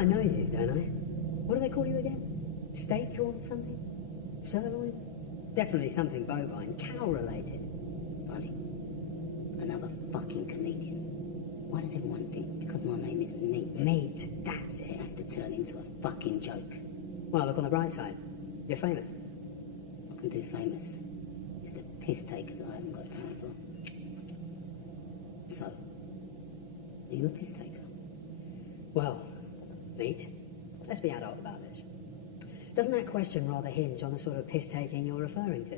I know you, don't I? What do they call you again? Steak or something? Sirloin? Definitely something bovine, cow-related. Funny. Another fucking comedian. Why does everyone think because my name is Meat? Meat, that's it. It has to turn into a fucking joke. Well, look on the bright side. You're famous. I can do famous. It's the piss takers I haven't got time for. So, are you a piss taker? Well, Meat, let's be adult about this. Doesn't that question rather hinge on the sort of piss-taking you're referring to?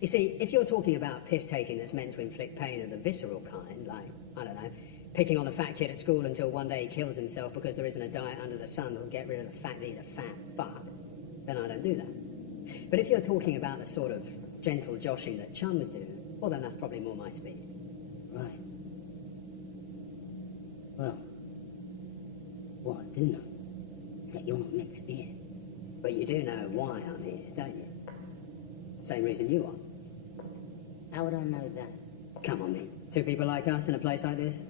You see, if you're talking about piss-taking that's meant to inflict pain of the visceral kind, like, I don't know, picking on a fat kid at school until one day he kills himself because there isn't a diet under the sun that'll get rid of the fact that he's a fat fuck, then I don't do that. But if you're talking about the sort of gentle joshing that chums do, well, then that's probably more my speed. Right. Well, what I do know is that you're not meant to be here. But you do know why I'm here, don't you? Same reason you are. How would I know that? Come on, mate. Two people like us in a place like this.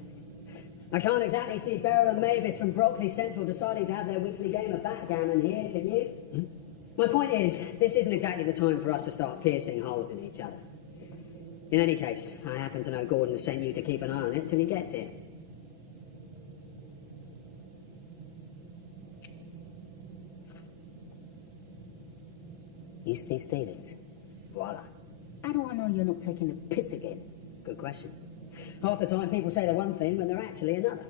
I can't exactly see Beryl and Mavis from Brockley Central deciding to have their weekly game of backgammon here, can you? My point is, this isn't exactly the time for us to start piercing holes in each other. In any case, I happen to know Gordon sent you to keep an eye on it till he gets here. You Steve Stevens? Voila. How do I know you're not taking the piss again? Good question. Half the time people say they're one thing when they're actually another.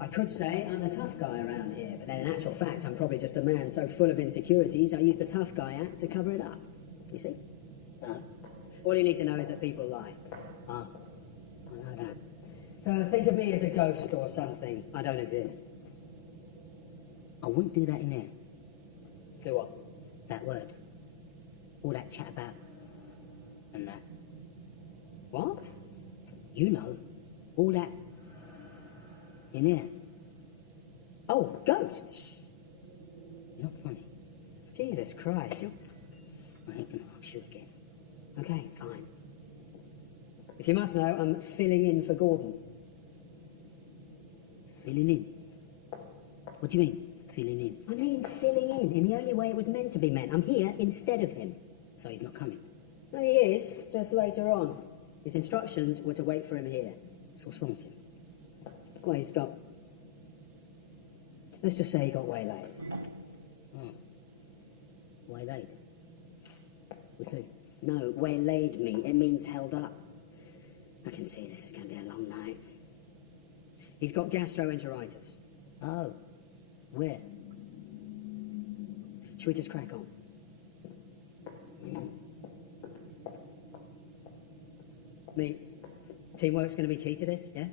I could say I'm the tough guy around here, but then in actual fact I'm probably just a man so full of insecurities I use the tough guy act to cover it up. You see? All you need to know is that people lie. I know that. So think of me as a ghost or something. I don't exist. I wouldn't do that in there. Do what? That word. All that chat about and that. What? You know, all that in there. Oh, ghosts. Not funny. Jesus Christ. I ain't gonna ask you again. Okay, fine. If you must know, I'm filling in for Gordon. Filling in? What do you mean, filling in? I mean filling in the only way it was meant to be meant. I'm here instead of him. So he's not coming? No, he is, just later on. His instructions were to wait for him here. So what's wrong with him? Well, he's got... Let's just say he got waylaid. Oh. Waylaid? With who? No, waylaid me. It means held up. I can see this is going to be a long night. He's got gastroenteritis. Oh. Where? Should we just crack on? Me, teamwork's going to be key to this, yeah?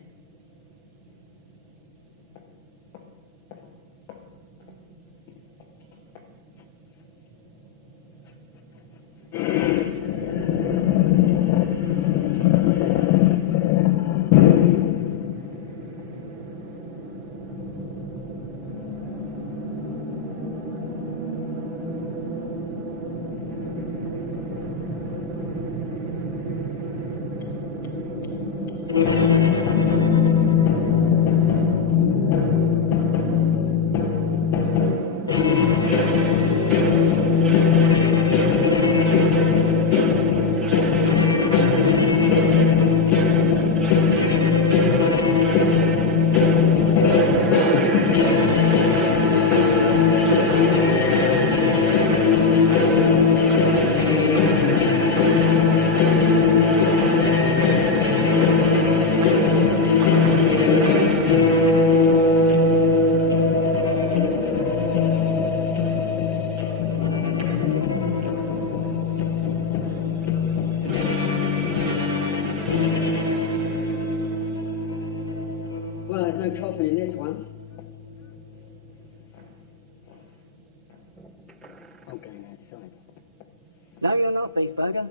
No, you're not, beef burger.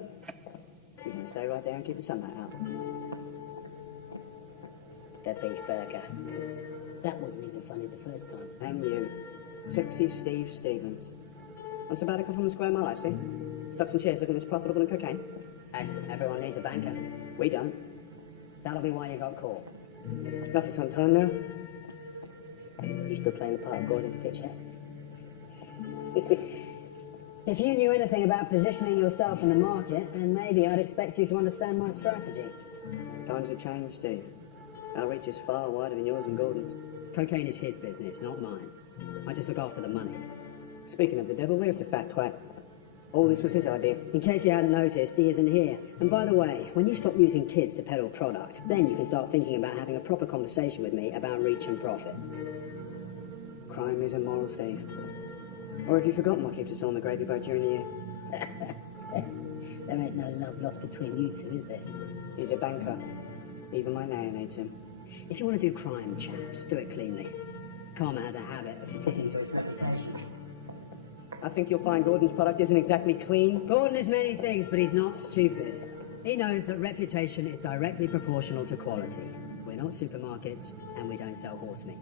You can stay right there and keep the sunlight out. The beef burger. That wasn't even funny the first time. And you. Sexy Steve Stevens. On sabbatical from the Square Mile, I see. Stocks and shares looking as profitable than cocaine. And everyone needs a banker. We don't. That'll be why you got caught. Not for some time now. You still playing the part of Gordon to pitch yet? If you knew anything about positioning yourself in the market, then maybe I'd expect you to understand my strategy. Times have changed, Steve. Our reach is far wider than yours and Gordon's. Cocaine is his business, not mine. I just look after the money. Speaking of the devil, where's the fat twat? All this was his idea. In case you hadn't noticed, he isn't here. And by the way, when you stop using kids to peddle product, then you can start thinking about having a proper conversation with me about reach and profit. Crime is immoral, Steve. Or have you forgotten what keeps us on the gravy boat during the year? There ain't no love lost between you two, is there? He's a banker. Even my nan hates him. If you want to do crime, chaps, do it cleanly. Karma has a habit of sticking to its reputation. I think you'll find Gordon's product isn't exactly clean. Gordon is many things, but he's not stupid. He knows that reputation is directly proportional to quality. We're not supermarkets, and we don't sell horse meat.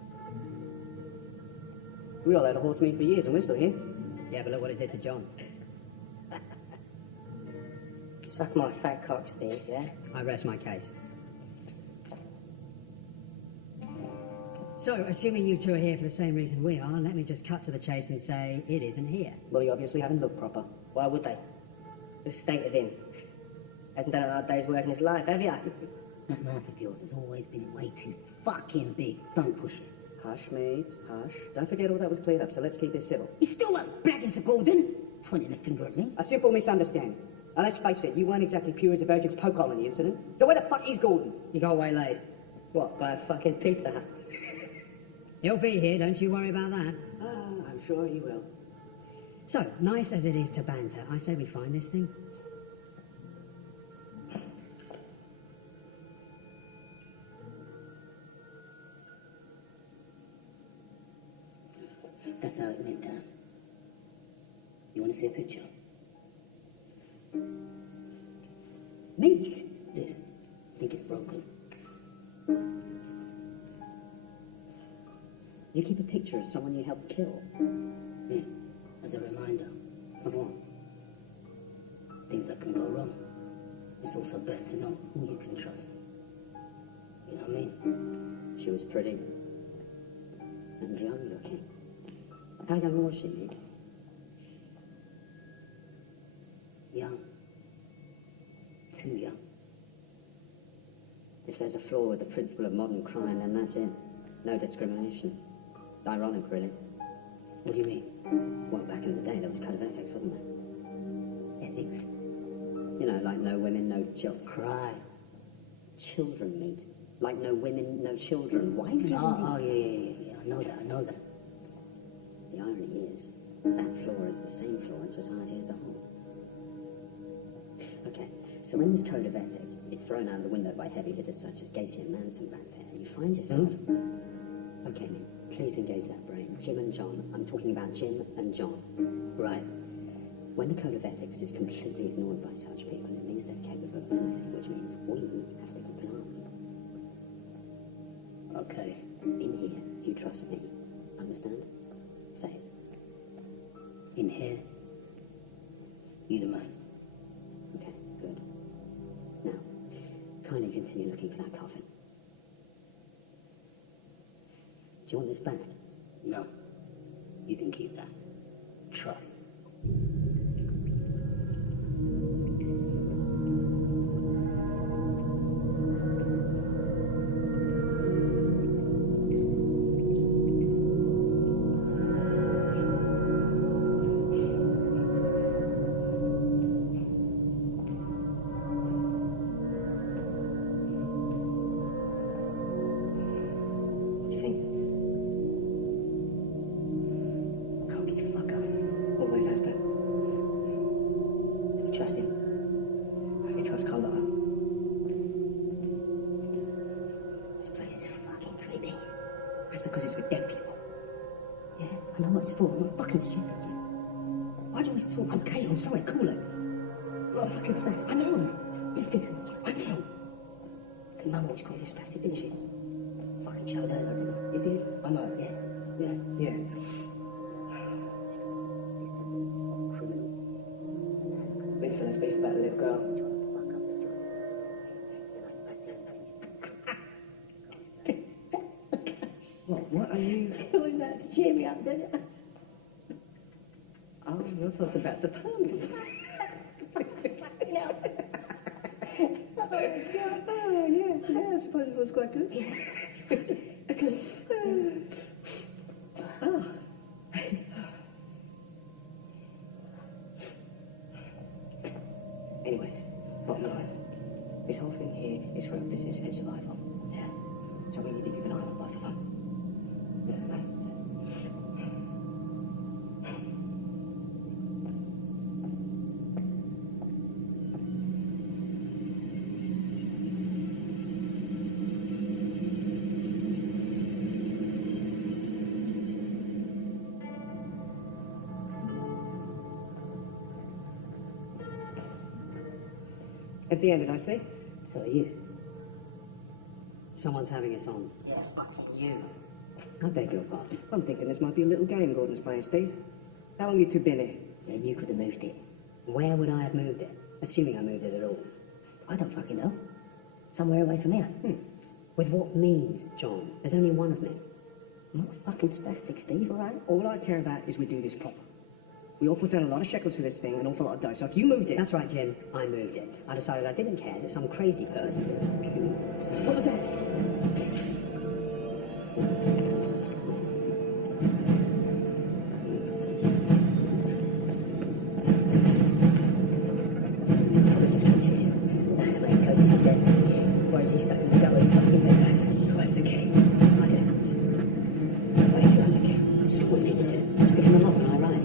We all had a horse meat for years, and we're still here. Yeah, but look what it did to John. Suck my fat cock, Steve, yeah? I rest my case. So, assuming you two are here for the same reason we are, let me just cut to the chase and say it isn't here. Well, you obviously haven't looked proper. Why would they? The state of him. Hasn't done a hard day's work in his life, have you? That mouth of yours has always been way too fucking big. Don't push it. Hush, mate, hush. Don't forget all that was cleared up, so let's keep this civil. You still not bragging to Gordon? Pointing a finger at me. A simple misunderstanding. And let's face it, you weren't exactly pure as a virgin's poke hole in the incident. So where the fuck is Gordon? He got waylaid. What, by a fucking Pizza Hut? He'll be here, don't you worry about that. Ah, I'm sure he will. So, nice as it is to banter, I say we find this thing. That's how it went down. You want to see a picture? Meat? This. Think it's broken. You keep a picture of someone you helped kill? Yeah, as a reminder. Of what? Things that can go wrong. It's also better to know who you can trust. You know what I mean? She was pretty. And young looking. How young was she, Meek? Young. Too young. If there's a flaw with the principle of modern crime, then that's it. No discrimination. Ironic, really. What do you mean? Well, back in the day, there was code of ethics, wasn't there? Ethics? You know, like no women, no children. Cry. Children, Meat. Like no women, no children. Why did you... Oh, yeah. I know that. The irony is, that flaw is the same flaw in society as a whole. Okay, so when this code of ethics is thrown out of the window by heavy hitters such as Gacy and Manson back there, you find yourself... Okay, Meat, please engage that brain. Jim and John. I'm talking about Jim and John. Right. When the code of ethics is completely ignored by such people, it means they're capable of anything, which means we have to keep an eye on them. Okay. In here, you trust me. Understand? Say it. In here, you the man. Okay, good. Now, kindly continue looking for that coffin. Do you want this back? No. You can keep that. Trust. For. I'm fucking stupid, Jim. Why'd you always talk? Okay, I'm sorry, cool it. not a fucking spastic. I know. You think so? I know. Fucking mum always called me a spastic, didn't she? Fucking showed her, didn't I? You did? I know, yeah. Yeah. Criminals. Big fella's beef about a little girl. What are you? Was that to cheer me up, did it? Oh, you're talking about the permanent. Oh, yeah, I suppose it was quite good. Oh. Anyways, bottom line, this whole thing here is for our business and survival. Yeah. So we need to keep an eye on both of them. Empty-handed, I see. So are you. Someone's having us on. Yeah, fucking you. I beg your pardon. I'm thinking this might be a little game Gordon's playing, Steve. How long you two been here? Yeah, you could have moved it. Where would I have moved it? Assuming I moved it at all. I don't fucking know. Somewhere away from here. With what means, John? There's only one of me. I'm not a fucking spastic, Steve, alright? All I care about is we do this proper. We all put down a lot of shekels for this thing, an awful lot of dough. So if you moved it... That's right, Jim. I moved it. I decided I didn't care that some crazy person... What was that? It's probably just coaches. Mate, coaches is dead. Where is he stuck in the gully? Fucking dead. So that's the game. I get out. Wait, you're on the game. So what needed to? It's become a lot when I arrived.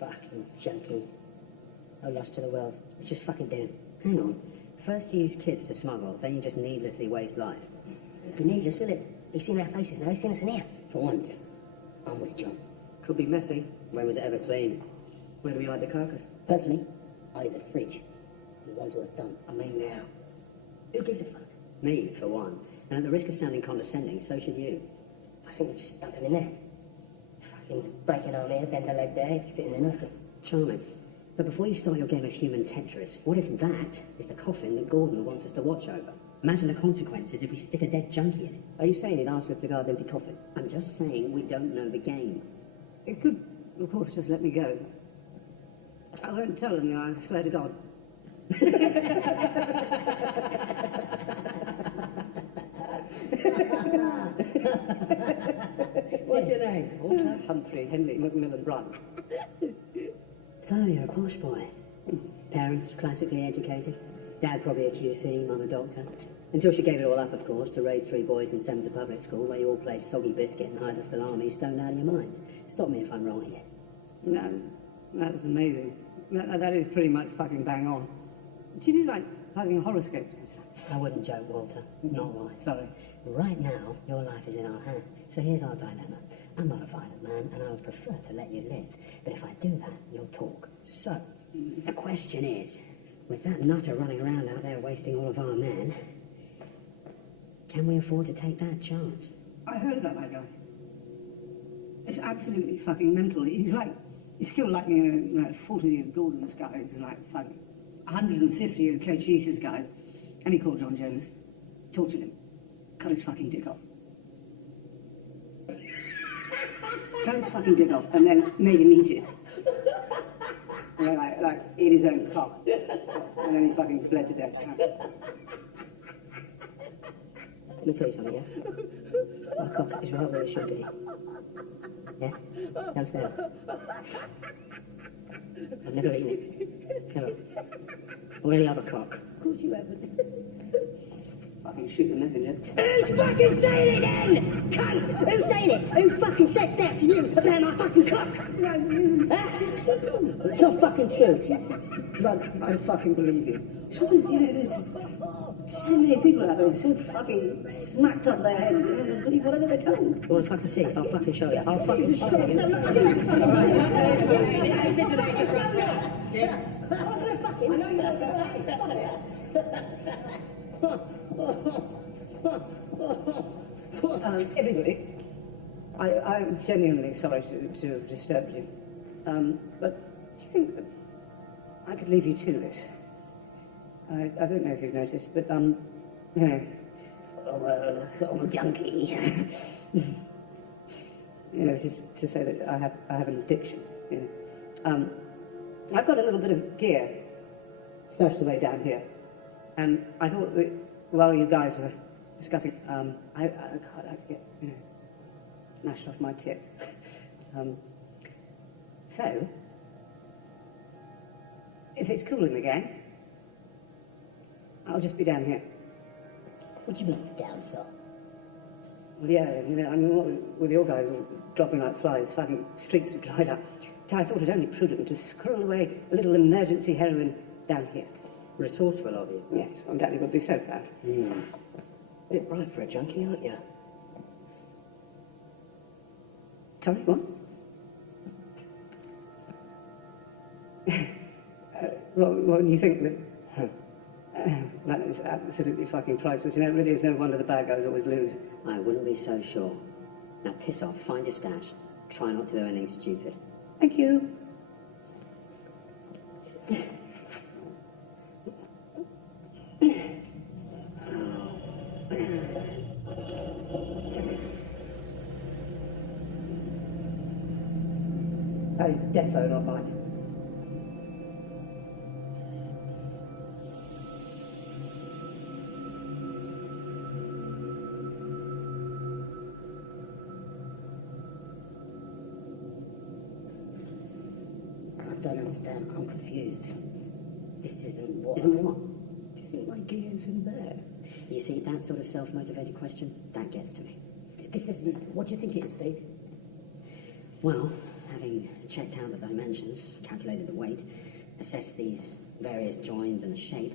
Fucking junkie. No loss to the world. It's just fucking doom. Hang on. First you use kids to smuggle, then you just needlessly waste life. It'd be needless, will it? He's seen our faces now, he's seen us in here. For once, I'm with John. Could be messy. When was it ever clean? Where do we hide the carcass? Personally, I use a fridge. The one's worth done. I mean now. Who gives a fuck? Me, for one. And at the risk of sounding condescending, so should you. I think we just dump him in there. Fucking break an arm here, bend a leg there, fit in enough to... Charming. But before you start your game of human Tetris, what if that is the coffin that Gordon wants us to watch over? Imagine the consequences if we stick a dead junkie in it. Are you saying he'd ask us to guard the empty coffin? I'm just saying we don't know the game. It could, of course, just let me go. I won't tell them, I swear to God. What's your name? Walter Humphrey Henry Macmillan Brunt. So, you're a posh boy. Parents classically educated. Dad probably a QC, mum a doctor. Until she gave it all up, of course, to raise 3 boys and send them to public school where you all played soggy biscuit and hide the salami stoned out of your minds. Stop me if I'm wrong here. No, that's amazing. That is pretty much fucking bang on. Do you do, like, fucking horoscopes and stuff? I wouldn't joke, Walter. Not right. Sorry. Right now, your life is in our hands. So here's our dilemma. I'm not a violent man, and I would prefer to let you live. But if I do that, you'll talk. So, the question is, with that nutter running around out there wasting all of our men, can we afford to take that chance? I heard about that guy. It's absolutely fucking mental. He's killed like, 40 of Gordon's guys and like fucking 150 of Coach East's guys. And he called John Jones, tortured him, cut his fucking dick off. Cut his fucking dick off and then made him eat it. And then, like eat his own cock. And then he fucking bled to death. Let me tell you something, yeah? My cock is right where it should be. Yeah? You understand? I've never eaten it. Never. Or any other cock. Of course you haven't. fucking shoot the messenger. Who's fucking saying it then? Cunt! Who's saying it? Who fucking said that to you about my fucking cock? Huh? It's not fucking true. Look, I fucking believe you. So is, you know, there's so many people out there so fucking smacked off their heads, you know, they believe whatever they're told. You want to fucking see? I'll fucking show you. I'll fucking show you. Everybody, I'm genuinely sorry to disturb you. But do you think that I could leave you to this? I don't know if you've noticed, but, yeah, I'm a junkie. you know, to say that I have an addiction, you know. I've got a little bit of gear stashed away down here, and I thought that while you guys were discussing, I can't have to get, you know, mashed off my tits. So, if it's cool in the gang, I'll just be down here. What do you mean down here? Well, yeah, you know, I mean, what with your guys all dropping like flies, fucking streets have dried up. So I thought it only prudent to squirrel away a little emergency heroin down here. Resourceful of you. Yes, well, Daddy would be so proud. Bit bright for a junkie, aren't you? Sorry, what? Well, you think that... that is absolutely fucking priceless. You know, it really is no wonder the bad guys always lose. I wouldn't be so sure. Now piss off, find your stash. Try not to do anything stupid. Thank you. That is defo, not mine. I don't understand. I'm confused. This isn't what... Isn't what? Do you think my gear's in there? You see, that sort of self-motivated question, that gets to me. This isn't... What do you think it is, Steve? Well, having checked out the dimensions, calculated the weight, assessed these various joins and the shape,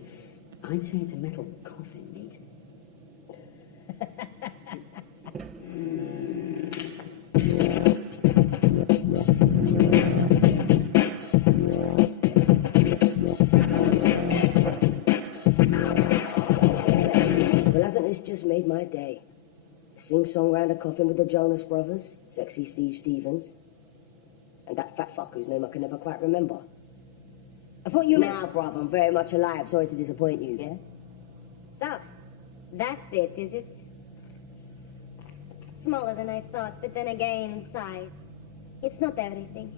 I'd say it's a metal coffin, mate. Well, hasn't this just made my day? Sing-song round a coffin with the Jonas Brothers, sexy Steve Stevens, and that fat fuck whose name I can never quite remember. I thought you meant... Nah, bruv, I'm very much alive. Sorry to disappoint you. Yeah? Stuff. That's it, is it? Smaller than I thought, but then again, in size. It's not everything.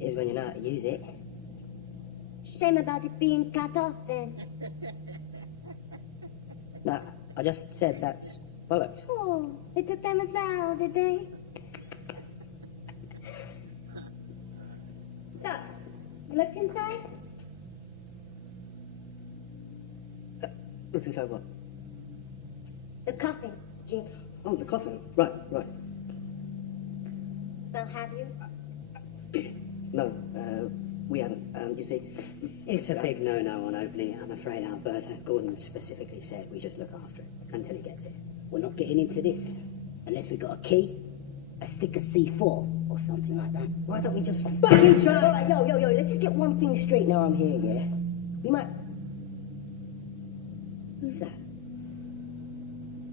It is when you know how to use it. Shame about it being cut off, then. No, I just said that's bollocks. Oh, they took them as well, did they? Stuff. You looked inside? Look inside what? The coffin, Jim. Oh, the coffin. Right. Well, have you? No, we haven't. You see... It's a big no-no on opening, I'm afraid, Alberta. Gordon specifically said we just look after it until he gets here. We're not getting into this unless we got a key, a stick of C4, or something like that. Why don't we just fucking try? All right, yo, let's just get one thing straight now I'm here, yeah? We might... Who's that?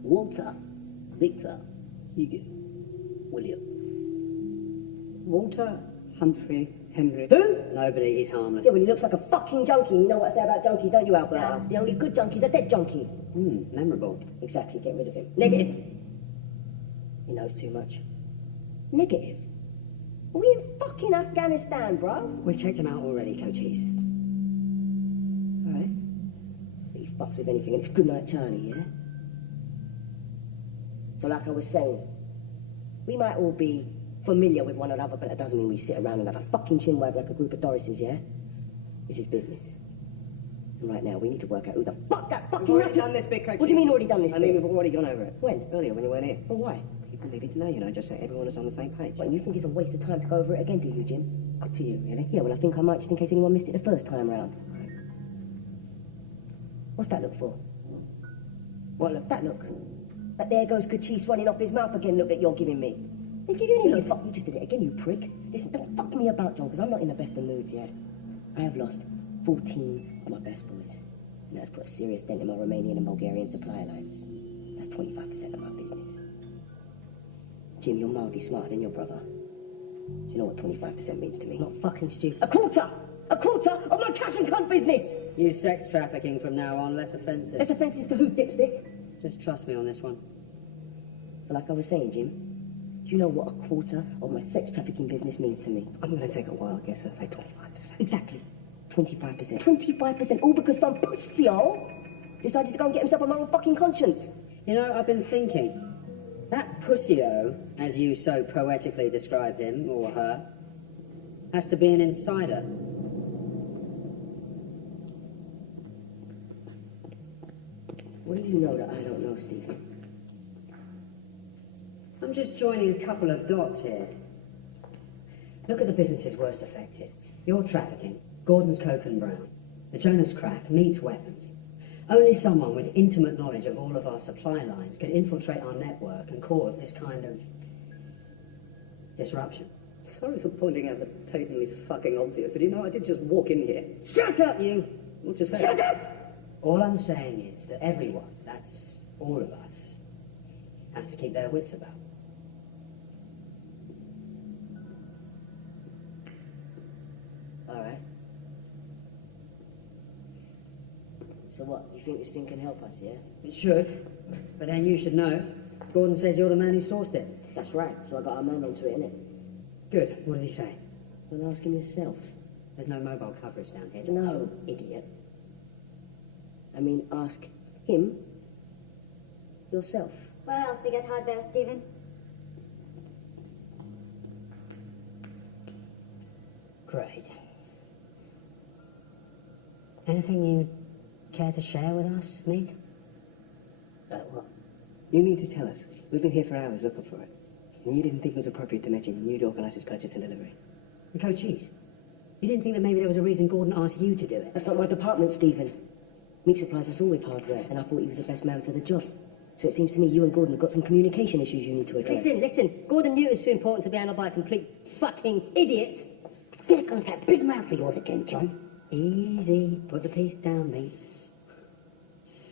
Walter, Victor, Hugo, Williams. Walter, Humphrey, Henry. Who? Nobody is harmless. Yeah, well, he looks like a fucking junkie. You know what I say about junkies, don't you, Alberta? The only good junkie's a dead junkie. Memorable. Exactly, get rid of him. Negative. He knows too much. Negative. Are we in fucking Afghanistan, bro? We've checked him out already, Coaches. Alright. If he fucks with anything, it's good night, Charlie, yeah? So like I was saying, we might all be familiar with one another, but that doesn't mean we sit around and have a fucking chinwag like a group of Dorises, yeah? This is business. And right now, we need to work out who the fuck that fucking... We've already done this bit, Coach. What do you mean already done this I bit? mean, we've already gone over it. When? Earlier, when you weren't here. But why? People needed to know, you know, just so everyone is on the same page. What, and you think it's a waste of time to go over it again, do you, Jim? Up to you, really. Yeah, well, I think I might, just in case anyone missed it the first time round. What's that look for? What look? That look. That there goes good cheese running off his mouth again, look that you're giving me. They give you any look? Fuck, you just did it again, you prick. Listen, don't fuck me about, John, because I'm not in the best of moods yet. I have lost 14 of my best boys. And that's put a serious dent in my Romanian and Bulgarian supply lines. That's 25% of my business. Jim, you're mildly smarter than your brother. Do you know what 25% means to me? Not fucking stupid. A quarter! A quarter of my cash and cunt business! Use sex trafficking from now on, less offensive. Less offensive to who, dipstick? Just trust me on this one. So like I was saying, Jim, do you know what a quarter of my sex trafficking business means to me? I'm going to take a while, I guess, I'll say 25%. Exactly. 25%. 25%, all because some pussy-o decided to go and get himself a moral fucking conscience. You know, I've been thinking, that pussy-o, as you so poetically describe him, or her, has to be an insider. What do you know that I don't know, Stephen? I'm just joining a couple of dots here. Look at the businesses worst affected. Your trafficking, Gordon's Coke and Brown, the Jonas crack, meats weapons. Only someone with intimate knowledge of all of our supply lines could infiltrate our network and cause this kind of disruption. Sorry for pointing out the patently fucking obvious. Did you know I did just walk in here? Shut up, you! What you say? Shut up! All I'm saying is that everyone, that's all of us, has to keep their wits about. All right. So what, you think this thing can help us, yeah? It should, but then you should know. Gordon says you're the man who sourced it. That's right, so I got our man onto it, innit? Good. What did he say? Well, ask him yourself. There's no mobile coverage down here. No, idiot. I mean, ask him yourself. Where else we get hardware, Stephen? Great. Anything you'd care to share with us, Meek? What? You need to tell us. We've been here for hours looking for it. And you didn't think it was appropriate to mention you'd organise his purchase and delivery. And Cochise, you didn't think that maybe there was a reason Gordon asked you to do it? That's not my department, Stephen. Meek supplies us all with hardware, and I thought he was the best man for the job. So it seems to me you and Gordon have got some communication issues you need to address. Listen. Gordon knew it was too important to be handled by a complete fucking idiot. There comes that big mouth of yours again, John. Easy. Put the piece down, mate.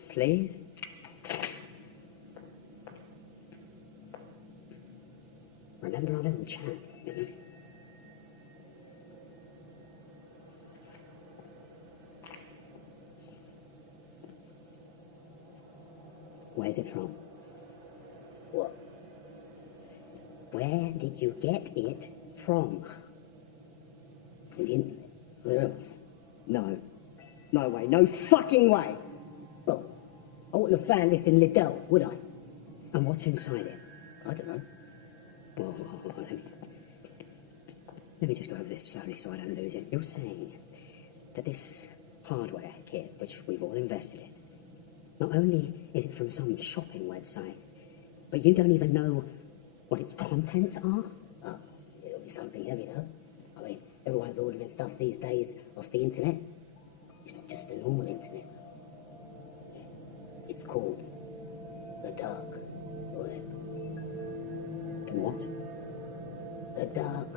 Please. Remember our little chat, Meek? Where's it from? What? Where did you get it from? From the internet. Where else? No. No way. No fucking way. Well, I wouldn't have found this in Liddell, would I? And what's inside it? I don't know. Well, let me just go over this slowly so I don't lose it. You're saying that this hardware kit, which we've all invested in, not only is it from some shopping website, but you don't even know what its contents are? Oh, it'll be something heavy, though. I mean, everyone's ordering stuff these days off the internet. It's not just the normal internet. It's called the dark web. What? The dark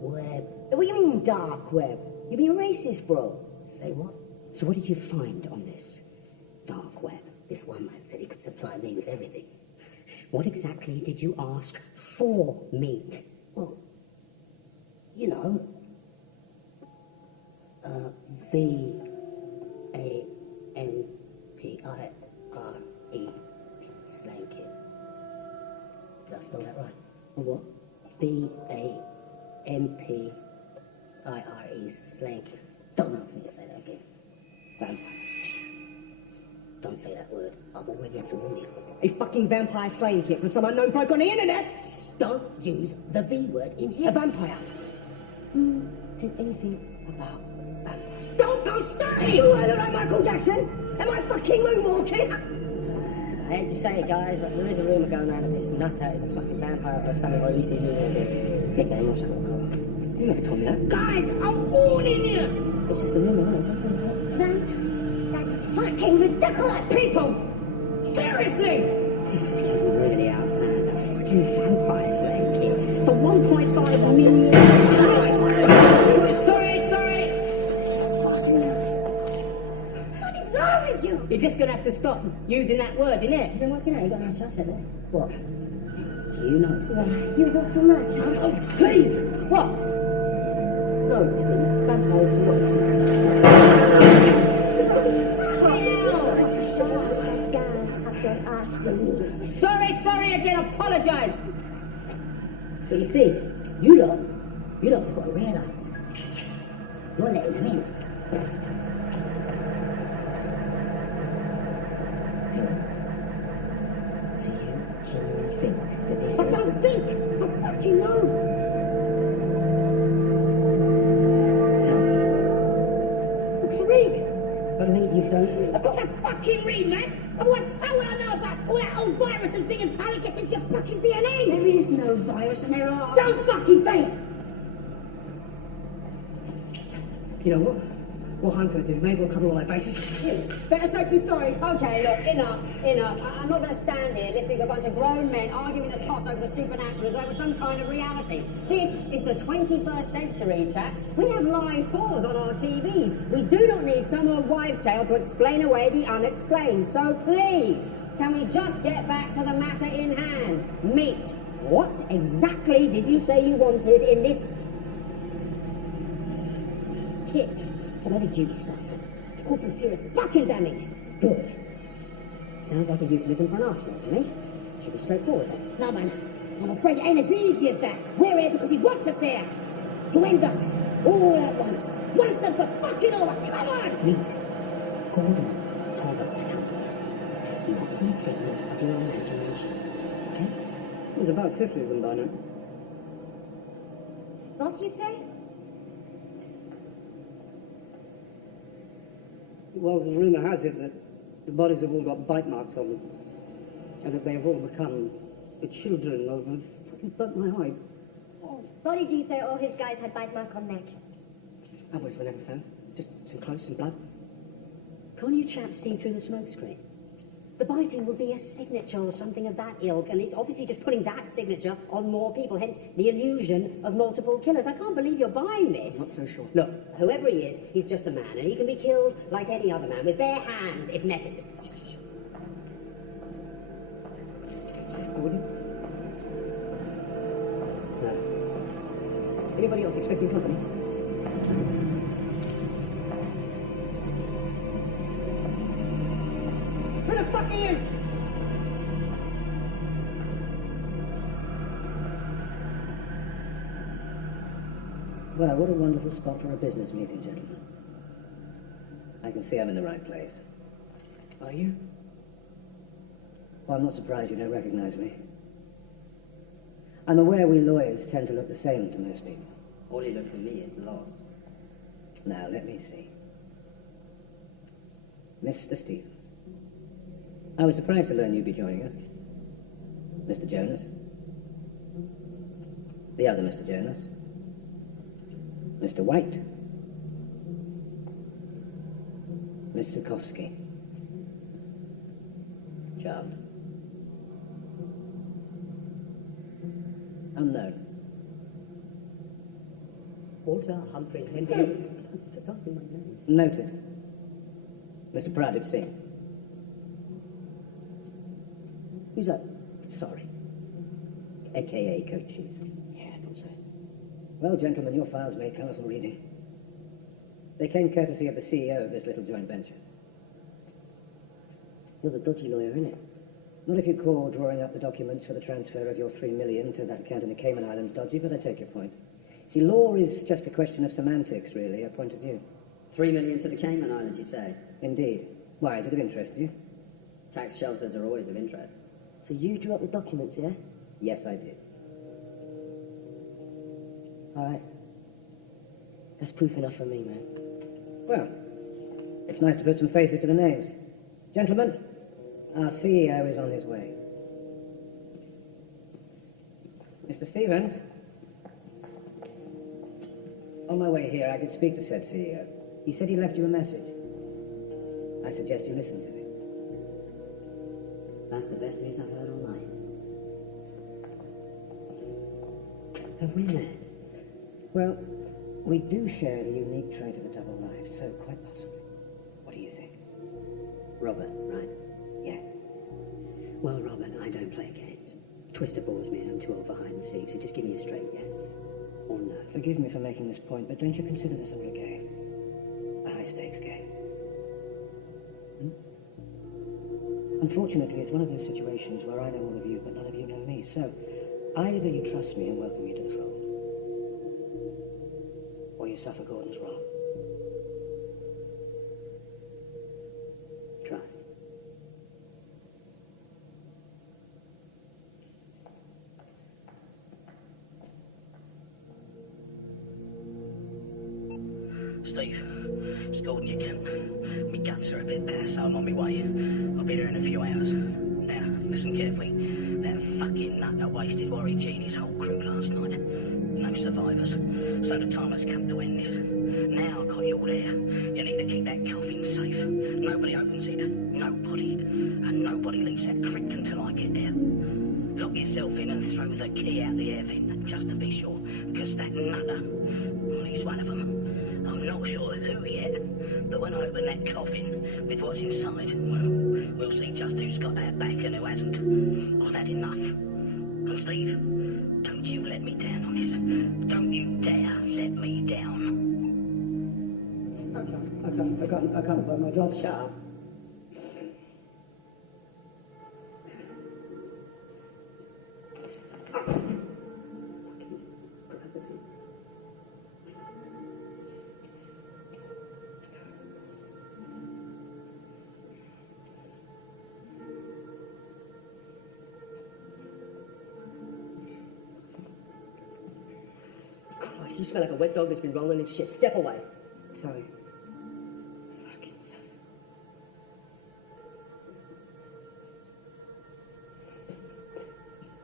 web. What do you mean, dark web? You're being racist, bro. Say what? So what did you find on this dark web? This one man said he could supply me with everything. What exactly did you ask for, Meek? Well, you know, V-A-M-P-I-R-E slang kit. Did I spell that right? What? V-A-M-P-I-R-E slang kit. Don't ask me to say that again. Vampire. Don't say that word. I've already had to warn you. A fucking vampire slaying kit from some unknown bloke on the internet! Don't use the V word in here. A vampire. Who said anything about vampires? Don't go stay! Do I look like Michael Jackson? Am I fucking moonwalking? I hate to say it, guys, but there is a rumour going around that this nutter is a fucking vampire or something, or at least he's using it as a nickname or something. You never told me that. Guys, I'm warning you! It's just a rumour, isn't it? That's fucking ridiculous! People! Seriously! This is getting really out of hand. A fucking vampire slaying kid for 1.5 million. Sorry! What is wrong with you? You're just gonna have to stop using that word, innit? You've been working out, you got a nice chance there. What? You know. You got too much, huh? Oh, please! What? No, Steve, vampires do not exist. Sorry again, apologise! But you see, you lot have got to realise, you're letting them in. So you genuinely think that this... I don't think! I fucking know! Look, read! I mean, you don't really... Of course I fucking read, man! Otherwise, how would I know about all that old virus and thing and how it gets into your fucking DNA? There is no virus and there are... Don't fucking say it! You know what? What I'm going to do, may as well cover all our bases. Better safe than sorry. Okay, look, enough. I'm not going to stand here listening to a bunch of grown men arguing the toss over the supernatural as over some kind of reality. This is the 21st century, chaps. We have live calls on our TVs. We do not need some old wives' tale to explain away the unexplained. So please, can we just get back to the matter in hand? Meat. What exactly did you say you wanted in this kit? Some heavy-duty stuff. To cause some serious fucking damage. Good. Sounds like a euphemism for an arsenal to me. Should be straightforward. No, man. I'm afraid it ain't as easy as that. We're here because he wants us here. To end us. All at once. Once and for fucking all. Come on! Meet. Gordon told us to come. Not something of your imagination. Okay? There's about 50 of them by now. What you say? Well, the rumour has it that the bodies have all got bite marks on them. And that they have all become the children of... fucking burnt my eye. What did you say all his guys had bite mark on neck? Elbows were never found. Just some clothes and blood. Can't you chaps see through the smoke screen? The biting will be a signature or something of that ilk, and it's obviously just putting that signature on more people, hence the illusion of multiple killers. I can't believe you're buying this. Not so sure. Look, whoever he is, he's just a man, and he can be killed like any other man, with bare hands if necessary. Gordon? No. Anybody else expecting company? Who the fuck are you? Well, what a wonderful spot for a business meeting, gentlemen. I can see I'm in the right place. Are you? Well, I'm not surprised you don't recognize me. I'm aware we lawyers tend to look the same to most people. All he looked to me is lost. Now, let me see. Mr. Stevens. I was surprised to learn you'd be joining us. Mr. Jonas. The other Mr. Jonas. Mr. White. Miss Sikorsky. Charmed. Unknown. Walter Humphrey Henry. Just ask me my name. Noted. Mr. Pradip Singh. Who's that? Sorry. A.K.A. Coach Shoes. Yeah, I thought so. Well, gentlemen, your files made colourful reading. They came courtesy of the CEO of this little joint venture. You're the dodgy lawyer, innit? Not if you call drawing up the documents for the transfer of your $3 million to that account in the Cayman Islands dodgy, but I take your point. See, law is just a question of semantics, really, a point of view. 3 million to the Cayman Islands, you say? Indeed. Why, is it of interest to you? Tax shelters are always of interest. So you drew up the documents, yeah? Yes, I did. All right. That's proof enough for me, man. Well, it's nice to put some faces to the names. Gentlemen, our CEO is on his way. Mr. Stevens? On my way here, I did speak to said CEO. He said he left you a message. I suggest you listen to it. That's the best news I've heard all night. Have we met? Well, we do share the unique trait of a double life, so quite possibly. What do you think? Robert, right? Yes. Well, Robert, I don't play games. Twister bores me and I'm too old for hide and seek, so just give me a straight yes or no. Forgive me for making this point, but don't you consider this all a game? A high-stakes game? Unfortunately, it's one of those situations where I know all of you, but none of you know me. So, either you trust me and welcome me to the fold, or you suffer Gordon's wrath. Trust. Steve, it's Gordon, you cunt. Me guts are a bit bare, so I'm on my way. I'll be there in a few hours. Now, listen carefully. That fucking nut that wasted Warrie G and his whole crew last night. No survivors. So the time has come to end this. Now I've got you all there. You need to keep that coffin safe. Nobody opens it. Nobody. And nobody leaves that crypt until I get there. Lock yourself in and throw the key out the air vent, just to be sure. Because that nutter, well, he's one of them. I'm not sure who yet, but when I open that coffin with what's inside, well, we'll see just who's got our back and who hasn't. I've had enough. And Steve, don't you let me down on this. Don't you dare let me down. I can't find my drop. Shut up. Christ, you smell like a wet dog that's been rolling in shit. Step away. Sorry.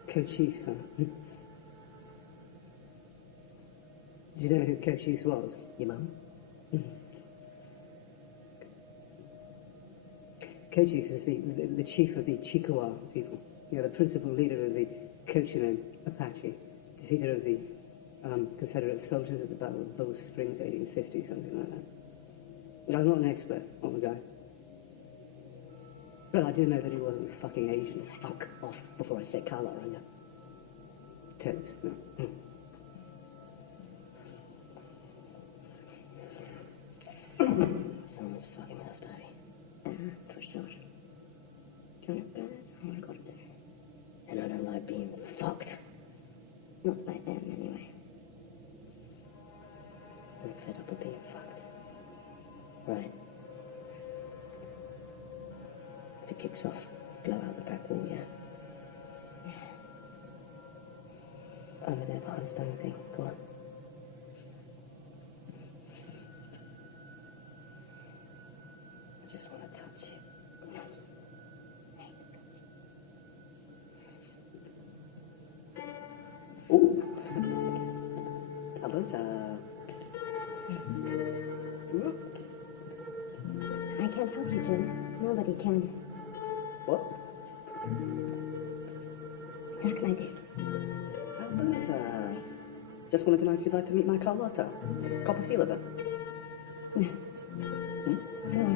Cochise, huh? Do you know who Cochise was? Your mum? Cochise was the chief of the Chickasaw people. You know, the principal leader of the Cochise Apache, defeater of the Confederate soldiers at the Battle of Bull Springs, 1850, something like that. I'm not an expert on the guy. But I do know that he wasn't fucking Asian. Fuck off before I set Carla on you. Toast, no. Someone's fucking with us, baby. For sure. Jonas Brothers, I want to go to dinner. And I don't like being fucked. Not by them, anyway. I'm fed up of being fucked. Right. If it kicks off, blow out the back wall, yeah? Over there behind stone thing. Go on. I just want to touch it. Ooh. How about I can't help you, Jim. Nobody can. what? Suck my dick. How about just wanted to know if you'd like to meet my Carlotta. Copper feel of her. No. Hmm? Come on.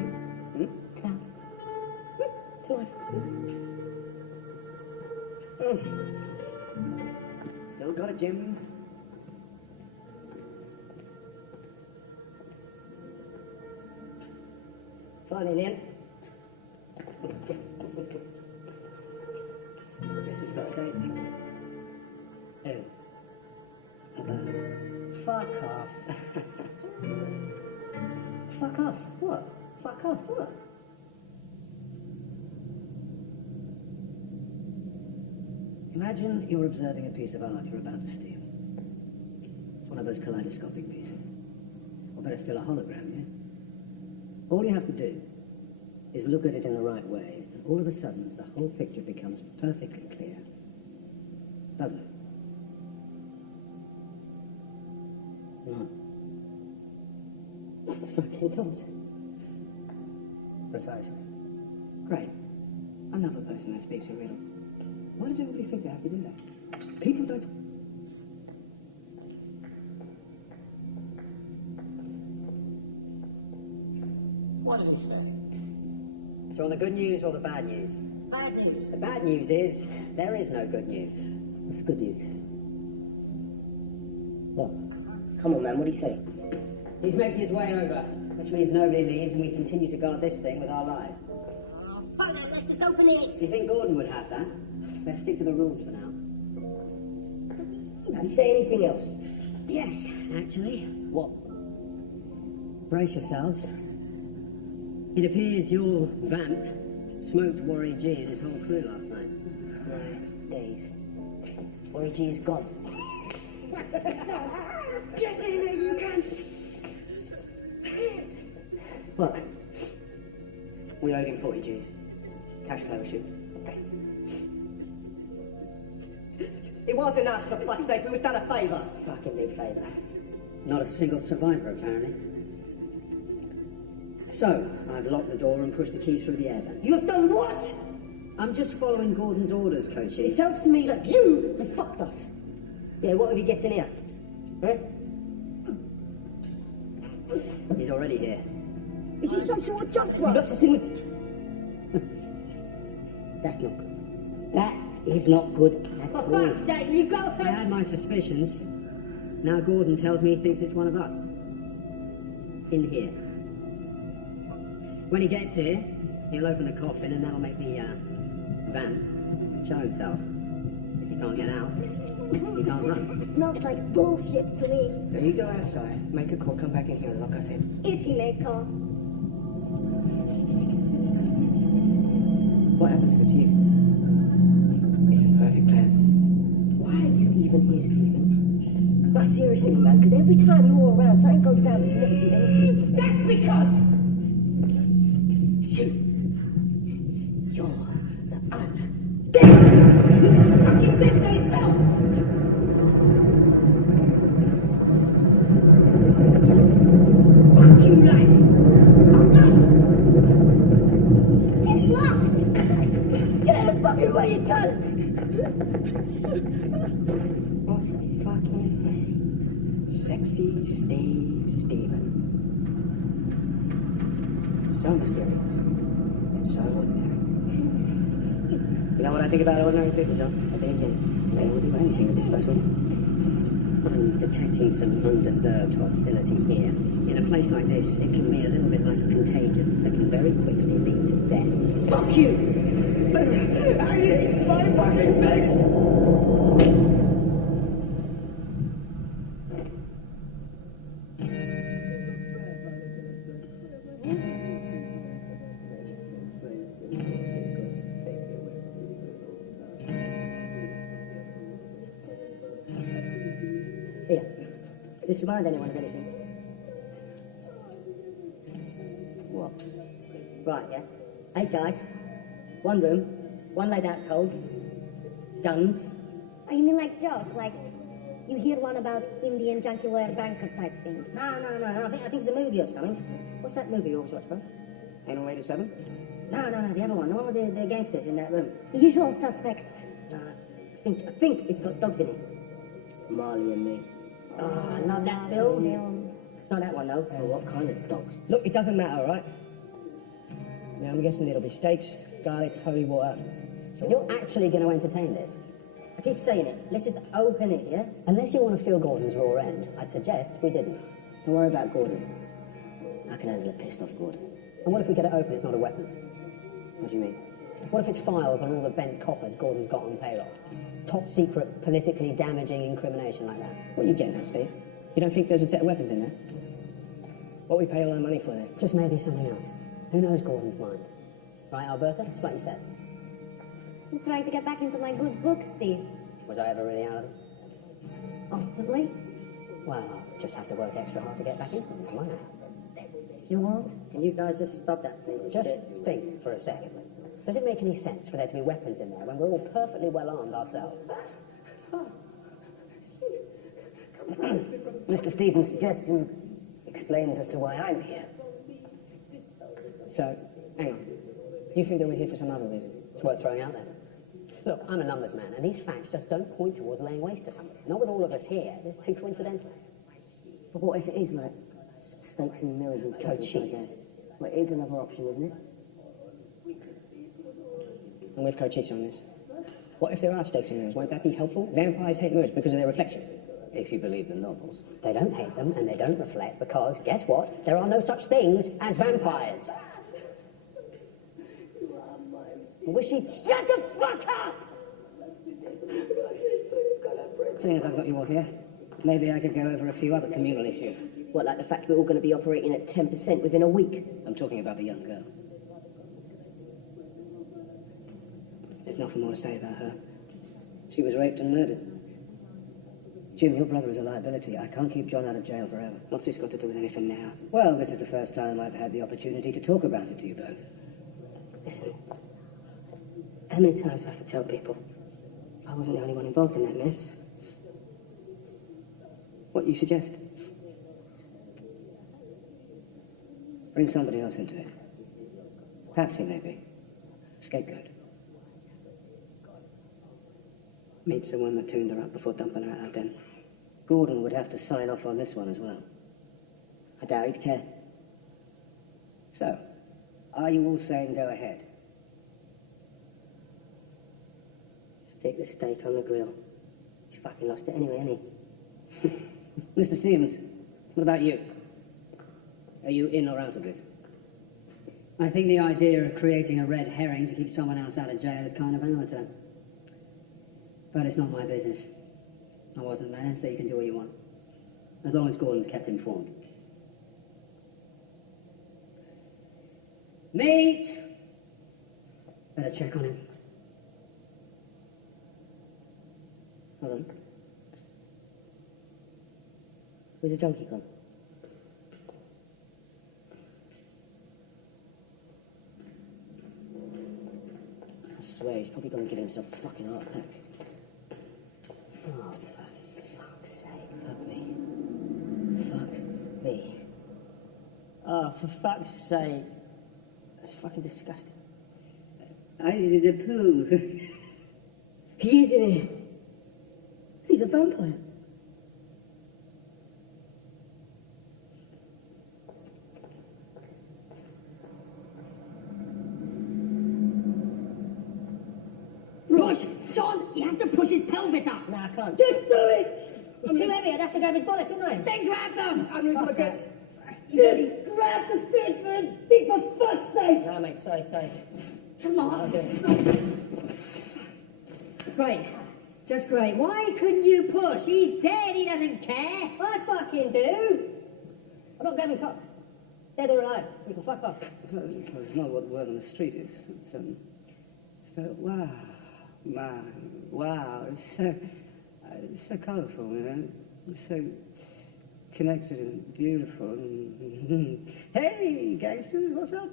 Hmm? Come on. Still got it, Jim. Fine, Indian. Guess he's got a date. Oh. Fuck off. Fuck off. What? Fuck off. What? Imagine you're observing a piece of art you're about to steal. It's one of those kaleidoscopic pieces. Or better still, a hologram, yeah? All you have to do is look at it in the right way, and all of a sudden, the whole picture becomes perfectly clear. Doesn't it? No. It's fucking nonsense. Precisely. Great. I love a person that speaks in riddles. Why does everybody think they have to do that? People don't... What did he say? Do you want the good news or the bad news? Bad news. The bad news is, there is no good news. What's the good news? What? Come on, man, what do you say? He's making his way over, which means nobody leaves and we continue to guard this thing with our lives. Oh, fuck it, let's just open it. Do you think Gordon would have that? Let's stick to the rules for now. Did he say anything else? Yes, actually. What? Brace yourselves. It appears your vamp smoked Worry G and his whole crew last night. My days. Worry G is gone. Get in there, you can. What? We owed him 40 G's. Cash flow issues. It wasn't us, for fuck's sake. We was done a favour. Fucking big favour. Not a single survivor, apparently. So, I've locked the door and pushed the key through the air vent. You have done what? I'm just following Gordon's orders, Coachy. It sounds to me like you have fucked us. Yeah, what if he gets in here? Huh? He's already here. Is he some sort of junk bro? That's the thing with... That's not good. That is not good at For all. fuck's sake, you go I for had my suspicions. Now Gordon tells me he thinks it's one of us. In here. When he gets here, he'll open the coffin and that'll make the van show himself. If he can't get out, he can't run. It smells like bullshit to me. So you go outside, make a call, come back in here and lock us in. If he may call. What happens if it's you? It's a perfect plan. Why are you even here, Stephen? No, seriously, man, because every time you're around, something goes down, you never do anything. That's because You're the fucking said so yourself. Fuck you, like. Oh, God. It's locked. Get out of the fucking way, you cunt! What's a fucking pussy? Sexy Steve Stevens. So mysterious. And so ordinary. You know what I think about ordinary people, John? I do, Jim. They will do anything to be special. I'm detecting some undeserved hostility here. In a place like this, it can be a little bit like a contagion that can very quickly lead to death. Fuck you! I need my fucking face. Here. Does this remind anyone of anything? What? Right, yeah. 8 guys. 1 room. 1 laid out cold. Guns. Oh, you mean like joke? Like you hear one about Indian junkie lawyer banker type thing? No. I think it's a movie or something. What's that movie you always watch, bro? Anal 87? No, the other one. The one with the gangsters in that room. The usual suspects. I think it's got dogs in it. Marley and me. Oh, I love that film. It's not that one, though. Oh, what kind of dogs? Look, it doesn't matter, right? Now I'm guessing it'll be steaks, garlic, holy water. So you're actually going to entertain this? I keep saying it. Let's just open it, yeah? Unless you want to feel Gordon's raw end, I'd suggest we didn't. Don't worry about Gordon. I can handle a pissed off Gordon. And what if we get it open, it's not a weapon? What do you mean? What if it's files on all the bent coppers Gordon's got on payroll? Top secret, politically damaging incrimination like that. What are you getting at, Steve? You don't think there's a set of weapons in there? What we pay all our money for there? Just maybe something else. Who knows Gordon's mind? Right, Alberta? That's what you said. I'm trying to get back into my good books, Steve. Was I ever really out of them? Possibly. Well, I'll just have to work extra hard to get back into them, won't I? You know what? Can you guys just stop that, please? It's Just a bit- think for a second. Does it make any sense for there to be weapons in there when we're all perfectly well armed ourselves? Mr. Stevens' suggestion explains as to why I'm here. So, hang on. You think that we're here for some other reason? It's worth throwing out there. Look, I'm a numbers man, and these facts just don't point towards laying waste to something. Not with all of us here. It's too coincidental. But what if it is like stakes and mirrors and stuff? Cochise. Well, it is another option, isn't it? I'm with Cochise on this. What if there are stakes in mirrors? Won't that be helpful? Vampires hate mirrors because of their reflection. If you believe the novels. They don't hate them, and they don't reflect, because, guess what? There are no such things as vampires. Wish he'd shut the fuck up! Seeing as I've got you all here, maybe I could go over a few other communal issues. What, like the fact we're all going to be operating at 10% within a week? I'm talking about the young girl. There's nothing more to say about her. She was raped and murdered. Jim, your brother is a liability. I can't keep John out of jail forever. What's this got to do with anything now? Well, this is the first time I've had the opportunity to talk about it to you both. Listen, how many times do I have to tell people I wasn't the only one involved in that mess? What you suggest? Bring somebody else into it. Patsy, maybe. Scapegoat. Meet's the one that tuned her up before dumping her out then. Gordon would have to sign off on this one as well. I doubt he'd care. So, are you all saying go ahead? Stick the steak on the grill. He's fucking lost it anyway, ain't he? Mr. Stevens, what about you? Are you in or out of this? I think the idea of creating a red herring to keep someone else out of jail is kind of amateur. But it's not my business. I wasn't there, so you can do what you want. As long as Gordon's kept informed. Meet! Better check on him. Hold on. Where's the junkie gone? I swear he's probably going to give himself a fucking heart attack. Oh, for fuck's sake. Fuck me. Fuck me. Oh, for fuck's sake. That's fucking disgusting. I needed a poo. He is in here. He's a vampire. Push! John, you have to push his pelvis up. No, I can't. Just do it! He's too heavy. I'd have to grab his bollocks, wouldn't I? Then grab them! I'm losing my grip. Just grab the thing for his feet, for fuck's sake! No, mate, sorry. Come I'll on. do it. Great. Just great. Why couldn't you push? He's dead. He doesn't care. I fucking do. I'm not grabbing cock. Dead or alive. You can fuck off. It's not what the word on the street is. It's very, wow. It's so colourful, you know. It's so connected and beautiful. And hey, gangsters, what's up?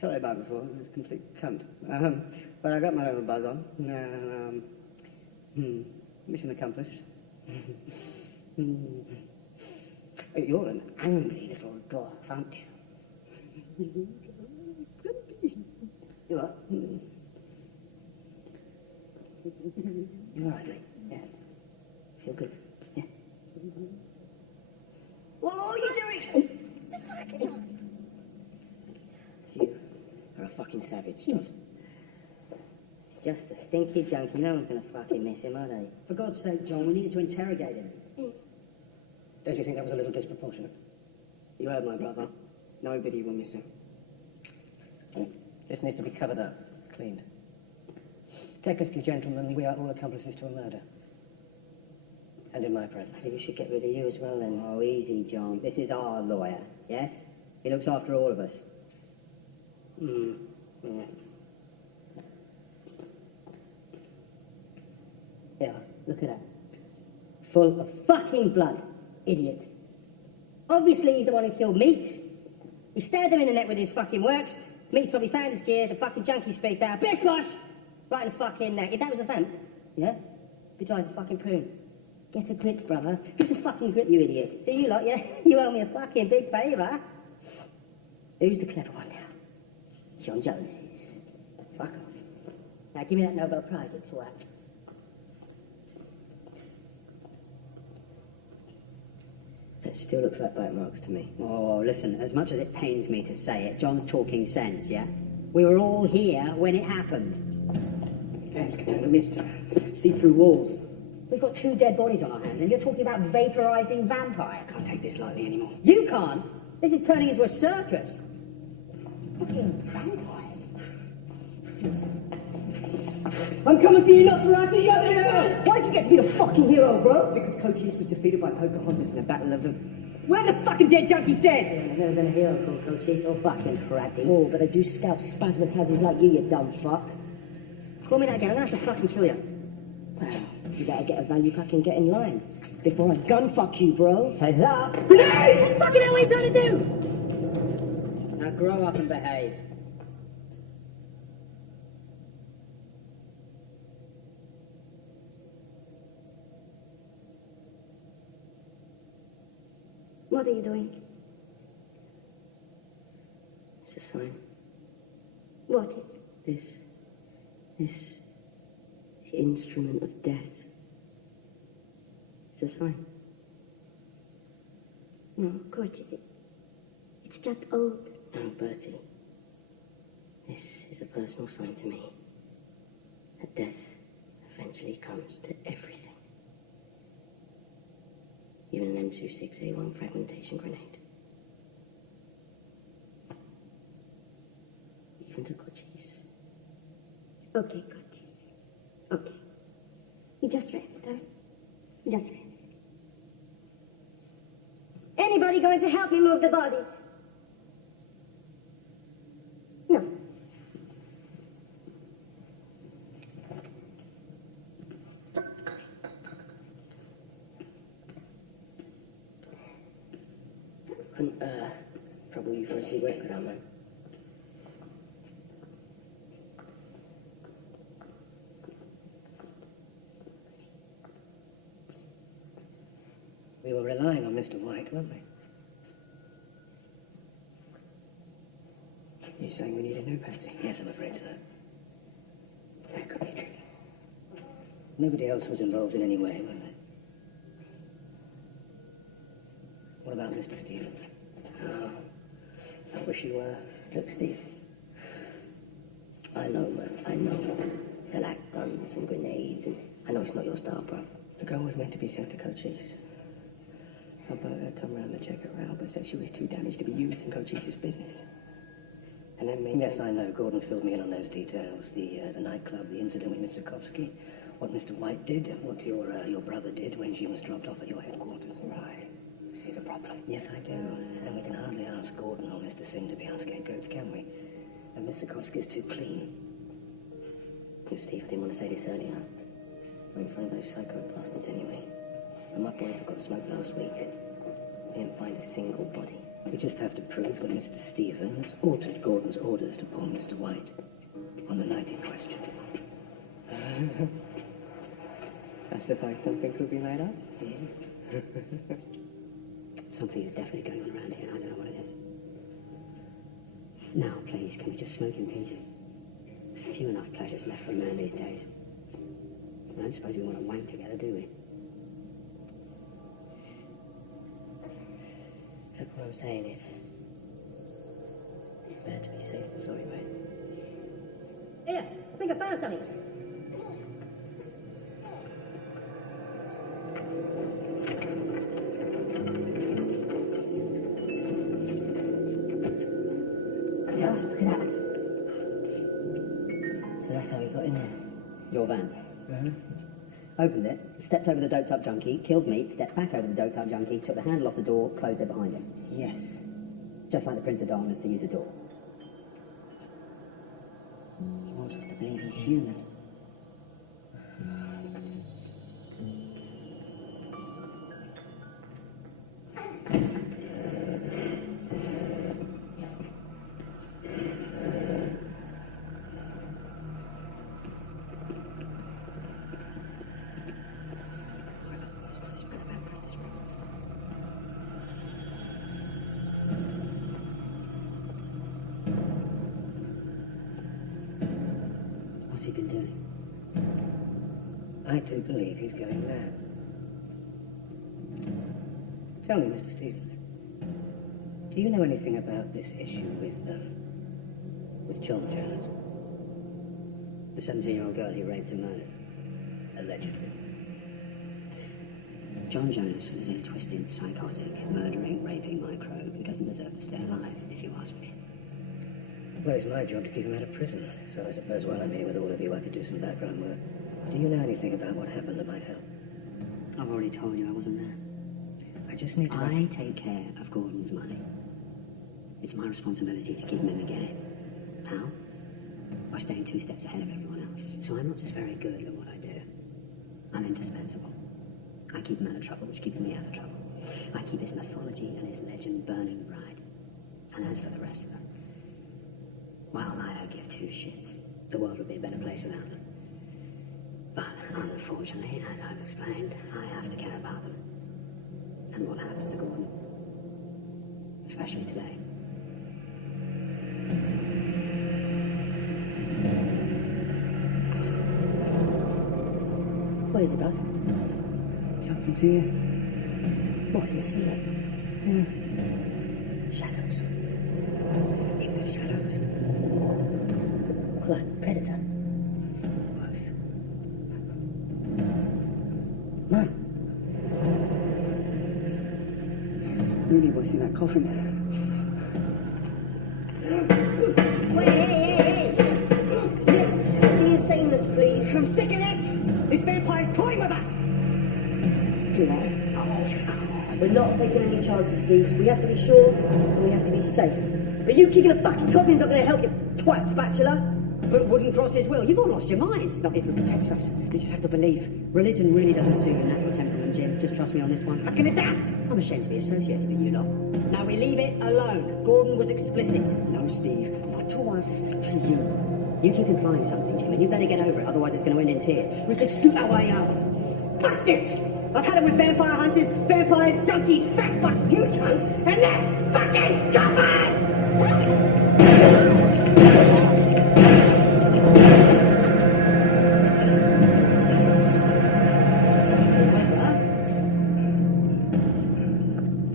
Sorry about before. It was a complete cunt. But I got my little buzz on. Mission accomplished. You're an angry little dwarf, aren't you? You are? You're all right, mate. Yeah. Feel good. Yeah. What are you doing? You are a fucking savage, John. It's just a stinky junkie. No one's going to fucking miss him, are they? For God's sake, John, we needed to interrogate him. Don't you think that was a little disproportionate? You heard my brother. Nobody will miss him. This needs to be covered up, cleaned. Technically, gentlemen, we are all accomplices to a murder. And in my presence. Maybe we should get rid of you as well, then. Oh, easy, John. This is our lawyer, yes? He looks after all of us. Yeah. Yeah, look at that. Full of fucking blood. Idiot. Obviously he's the one who killed Meat. He stabbed him in the neck with his fucking works. Meat's probably found his gear, the fucking junkie speaked out. Bish bosh! Right in the fucking neck. If that was a vamp, yeah? Be dry as a fucking prune. Get a grip, brother. Get a fucking grip, you idiot. See, you lot, yeah? You owe me a fucking big favour. Who's the clever one now? John Jones is. Fuck off. Now give me that Nobel Prize, you twat. It still looks like bite marks to me. Oh, listen, as much as it pains me to say it, John's talking sense, yeah? We were all here when it happened. Games can turn a mist. See through walls. We've got 2 dead bodies on our hands, and you're talking about vaporizing vampires. I can't take this lightly anymore. You can't? This is turning into a circus. Fucking vampires. I'm coming for you, Nosferatu! Why'd you get to be the fucking hero, bro? Because Cochise was defeated by Pocahontas in a battle of the... Where the fucking dead junkie said? Yeah, there's never been a hero called Cochise or fucking Fratty. Oh, but they do scalp spasmatazes like you dumb fuck. Call me that again, I'm gonna have to fucking kill you. Well, you better get a value pack and get in line. Before I gun fuck you, bro. Heads up. Grenade! Fucking hell, what are you trying to do? Now grow up and behave. What are you doing? It's a sign. What is? This instrument of death. It's a sign. No, Coach, it's just old. No, Bertie. This is a personal sign to me. That death eventually comes to everything. Even an M26A1 fragmentation grenade. Even to Cochise. Okay, Cochise. Okay. You just rest, huh? You just rest. Anybody going to help me move the bodies? No. Couldn't, trouble you for a cigarette, could I, man? We were relying on Mr. White, weren't we? You're saying we need a new Patsy? Yes, I'm afraid so. That could be tricky. Nobody else was involved in any way, was there? What about Mr. Stevens? Oh, I wish you were. Look, Steve. I know, man. I know. They like guns and grenades, and I know it's not your style, bro. The girl was meant to be sent to Cochise. Alberta come round to check her out, but said she was too damaged to be used in Cochise's business. And then maybe... Yes, I know. Gordon filled me in on those details. The nightclub, the incident with Miss Zukovsky, what Mr. White did, what your brother did when she was dropped off at your headquarters. Right. See the problem? Yes, I do. And we can hardly ask Gordon or Mr. Sin to be our scapegoats, can we? And Miss Zukovsky's too clean. Look, Steve, I didn't want to say this earlier. We're in front of those psycho bastards anyway. And my boys have got smoked last week. We didn't find a single body. We just have to prove that Mr. Stevens altered Gordon's orders to poor Mr. White on the night in question. I suppose something could be made up? Yeah. Something is definitely going on around here. I don't know what it is. Now, please, can we just smoke in peace? There's few enough pleasures left for a man these days. I don't suppose we want to wank together, do we? Look, what I'm saying is, it's better to be safe than sorry, mate. Here, I think I found something. Yeah, look at that. So that's how he got in there. Your van. Uh-huh. Opened it, stepped over the doped-up junkie, killed Meat, stepped back over the doped-up junkie, took the handle off the door, closed it behind him. Yes. Just like the Prince of Darkness to use a door. He wants us to believe he's human. What's he been doing? I do believe he's going mad. Tell me, Mr. Stevens, do you know anything about this issue with John Jones? The 17-year-old girl he raped and murdered. Allegedly. John Jones is a twisted, psychotic, murdering, raping microbe who doesn't deserve to stay alive, if you ask me. Well, it's my job to keep him out of prison, so I suppose while I'm here with all of you, I could do some background work. Do you know anything about what happened that might help? I've already told you I wasn't there. I just need to... I take care of Gordon's money. It's my responsibility to keep him in the game. How? By staying 2 steps ahead of everyone else. So I'm not just very good at what I do. I'm indispensable. I keep him out of trouble, which keeps me out of trouble. I keep his mythology and his legend burning bright. And as for the rest of them, well, I don't give 2 shits. The world would be a better place without them. But unfortunately, as I've explained, I have to care about them. And what happens to Gordon. Especially today. What is it, bruv? Something's here. What, you see it? Yeah. Shadows. In the shadows. Like predator. Worse. Mum. Really was in that coffin. Wait, hey! Yes, be a sameness, please. I'm sick of this! This vampire's toying with us! Do that. We're not taking any chances, Steve. We have to be sure, and we have to be safe. But you kicking a fucking coffin's not going to help you, twat spatula. But wouldn't cross his will. You've all lost your minds. Nothing protects us. We just have to believe. Religion really doesn't suit your natural temperament, Jim. Just trust me on this one. I can adapt! I'm ashamed to be associated with you lot. Now we leave it alone. Gordon was explicit. No, Steve. Not to us, to you. You keep implying something, Jim, and you better get over it, otherwise it's going to end in tears. We can suit our way out. Fuck this! I've had it with vampire hunters, vampires, junkies, fat fucks, you cunts, and this fucking coffin!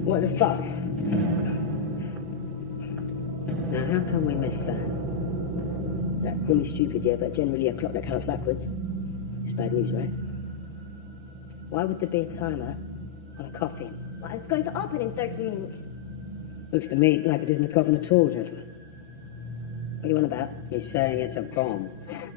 What the fuck? Now how come we missed that? That call me stupid, yeah, but generally a clock that counts backwards. It's bad news, right? Why would there be a timer on a coffin? Well, it's going to open in 30 minutes. Looks to me like it isn't a coffin at all, gentlemen. What are you on about? He's saying it's a bomb.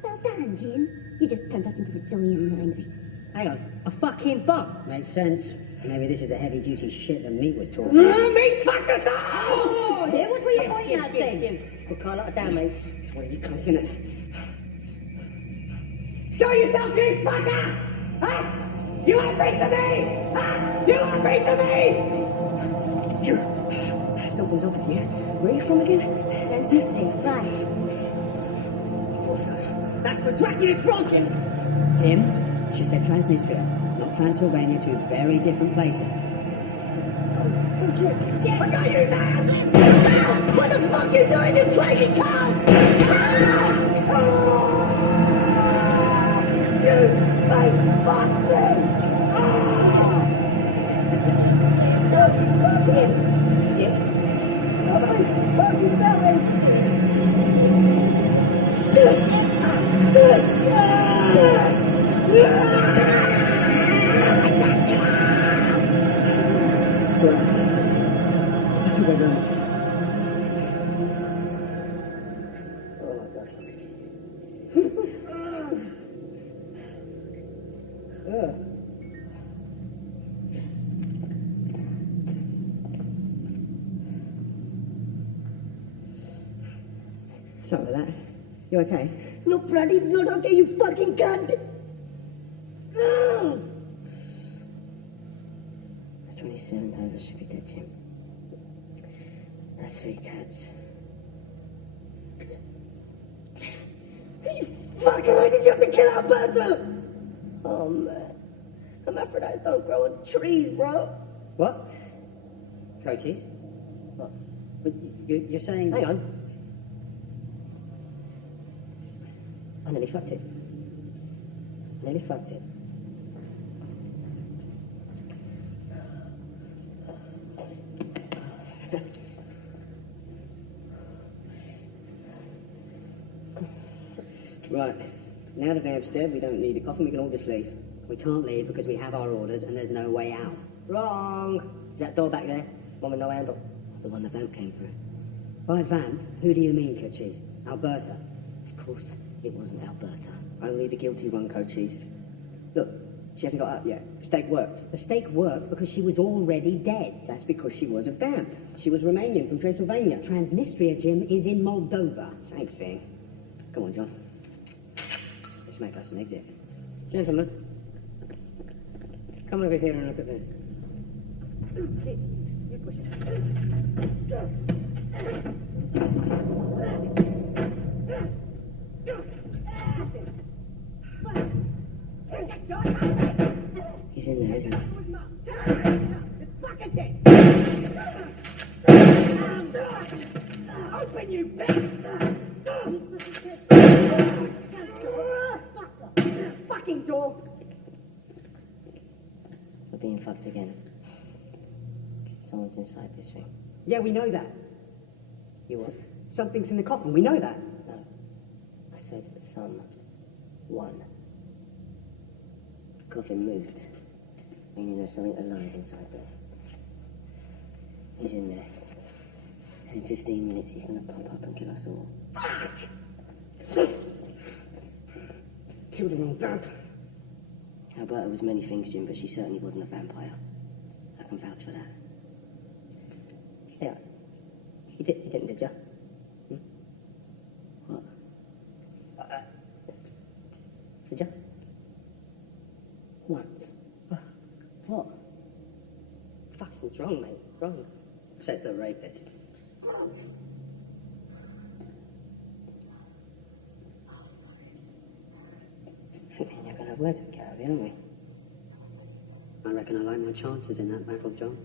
Well done, Jim. You just turned us into the jolly miners. Hang on, a fucking bomb! Makes sense. Maybe this is the heavy-duty shit that Meat was talking about. Meat's fucked us up! Oh, Jim, what were you pointing at then? Jim. Well, Carlotta, down, mate. It's one of you cunts, isn't it? Show yourself, you fucker! Huh? You want a piece of me? Huh? You want a piece of me? You. Something's up with you. Where are you from again? Transnistria, right. I thought so. That's where Dracula's from, Jim. Jim, she said Transnistria, not Transylvania, 2 very different places. Oh, Jim. I got you, man! What the fuck you doing, you crazy cunt? You fake bastard! Jim. Jim. Oh, my fucking belly! I think I got it. Oh my God. Sorry about that. You okay? No bloody blood, okay, you fucking cunt! That's 27 times I should be dead, Jim. That's 3 cats. You fucker, why did you have to kill Alberto? Oh, man. Hermaphrodites don't grow on trees, bro. What? Coaches? What? But you're saying... Hang on. I nearly fucked it. Nearly fucked it. Right. Now the vamp's dead, we don't need a coffin, we can all just leave. We can't leave because we have our orders and there's no way out. Wrong. Is that door back there? One with no handle? The one the vamp came through. By vamp, who do you mean, Coaches? Alberta? Of course, it wasn't Alberta. Only the guilty one, Cochise. Look, she hasn't got up yet. The stake worked. The stake worked because she was already dead. That's because she was a vamp. She was Romanian from Transylvania. Transnistria, Jim, is in Moldova. Same thing. Come on, John. Let's make us an exit. Gentlemen, come over here and look at this. He's in there, isn't he? Open, you bitch! Fucking door! We're being fucked again. Someone's inside this thing. Yeah, we know that. You what? Something's in the coffin, we know that. No. I said someone. The coffin moved. Meaning there's something alive inside there. He's in there. In 15 minutes he's gonna pop up and kill us all. Killed the wrong vamp. Alberta was many things, Jim, but she certainly wasn't a vampire. I can vouch for that. Yeah. You didn't, did ya? What? Did ya? Once. What? Fucking wrong, mate. Wrong. Says the rapist. You're gonna have words with Carrie, aren't we? I reckon I like my chances in that battle, John.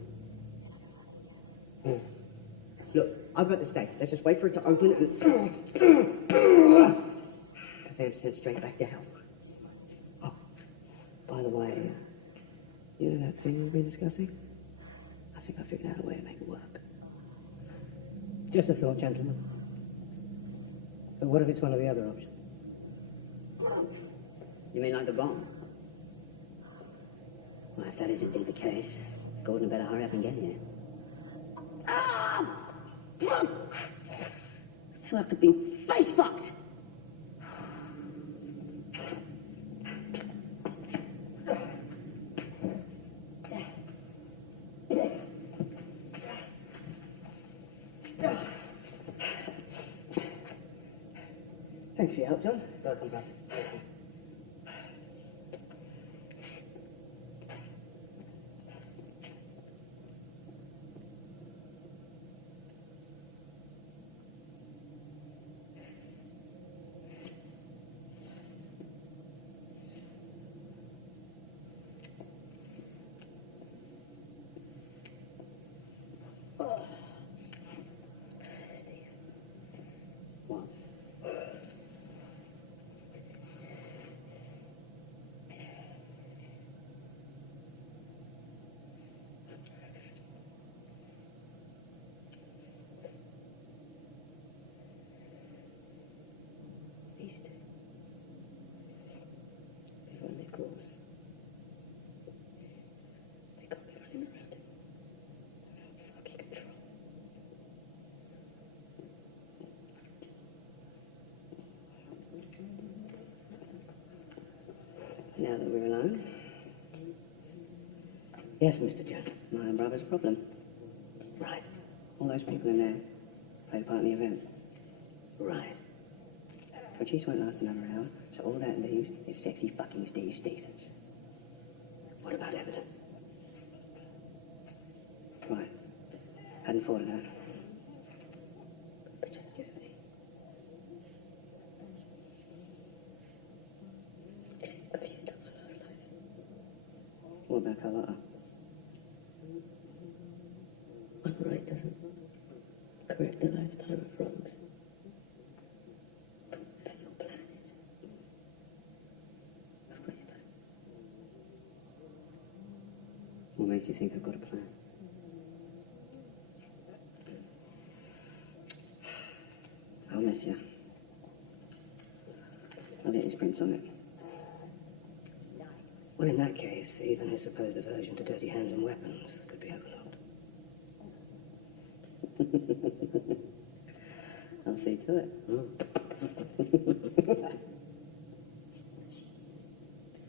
Look, I've got the stake. Let's just wait for it to open and... The vamp's sent straight back to hell. Oh, by the way, you know that thing we've been discussing? I think I figured out a way to make it work. Just a thought, gentlemen. But what if it's one of the other options? You mean like the bomb? Well, if that is indeed the case, Gordon better hurry up and get here. Ah! Fuck! I feel like I've been face fucked! Thanks for your help, John. Welcome, brother. What? These two. They run their course. They can't be running around it without fucking control. Now that we're alone. Yes, Mr. Jones, my brother's problem. Right. All those people in there played part in the event. Right. Cochise won't last another hour, so all that leaves is sexy fucking Steve Stevens. What about evidence? Right. Hadn't thought of that. But you confused about my last life. What makes you think I've got a plan? I'll miss you. I'll get his prints on it. Well, in that case, even his supposed aversion to dirty hands and weapons could be overlooked. I'll see to it.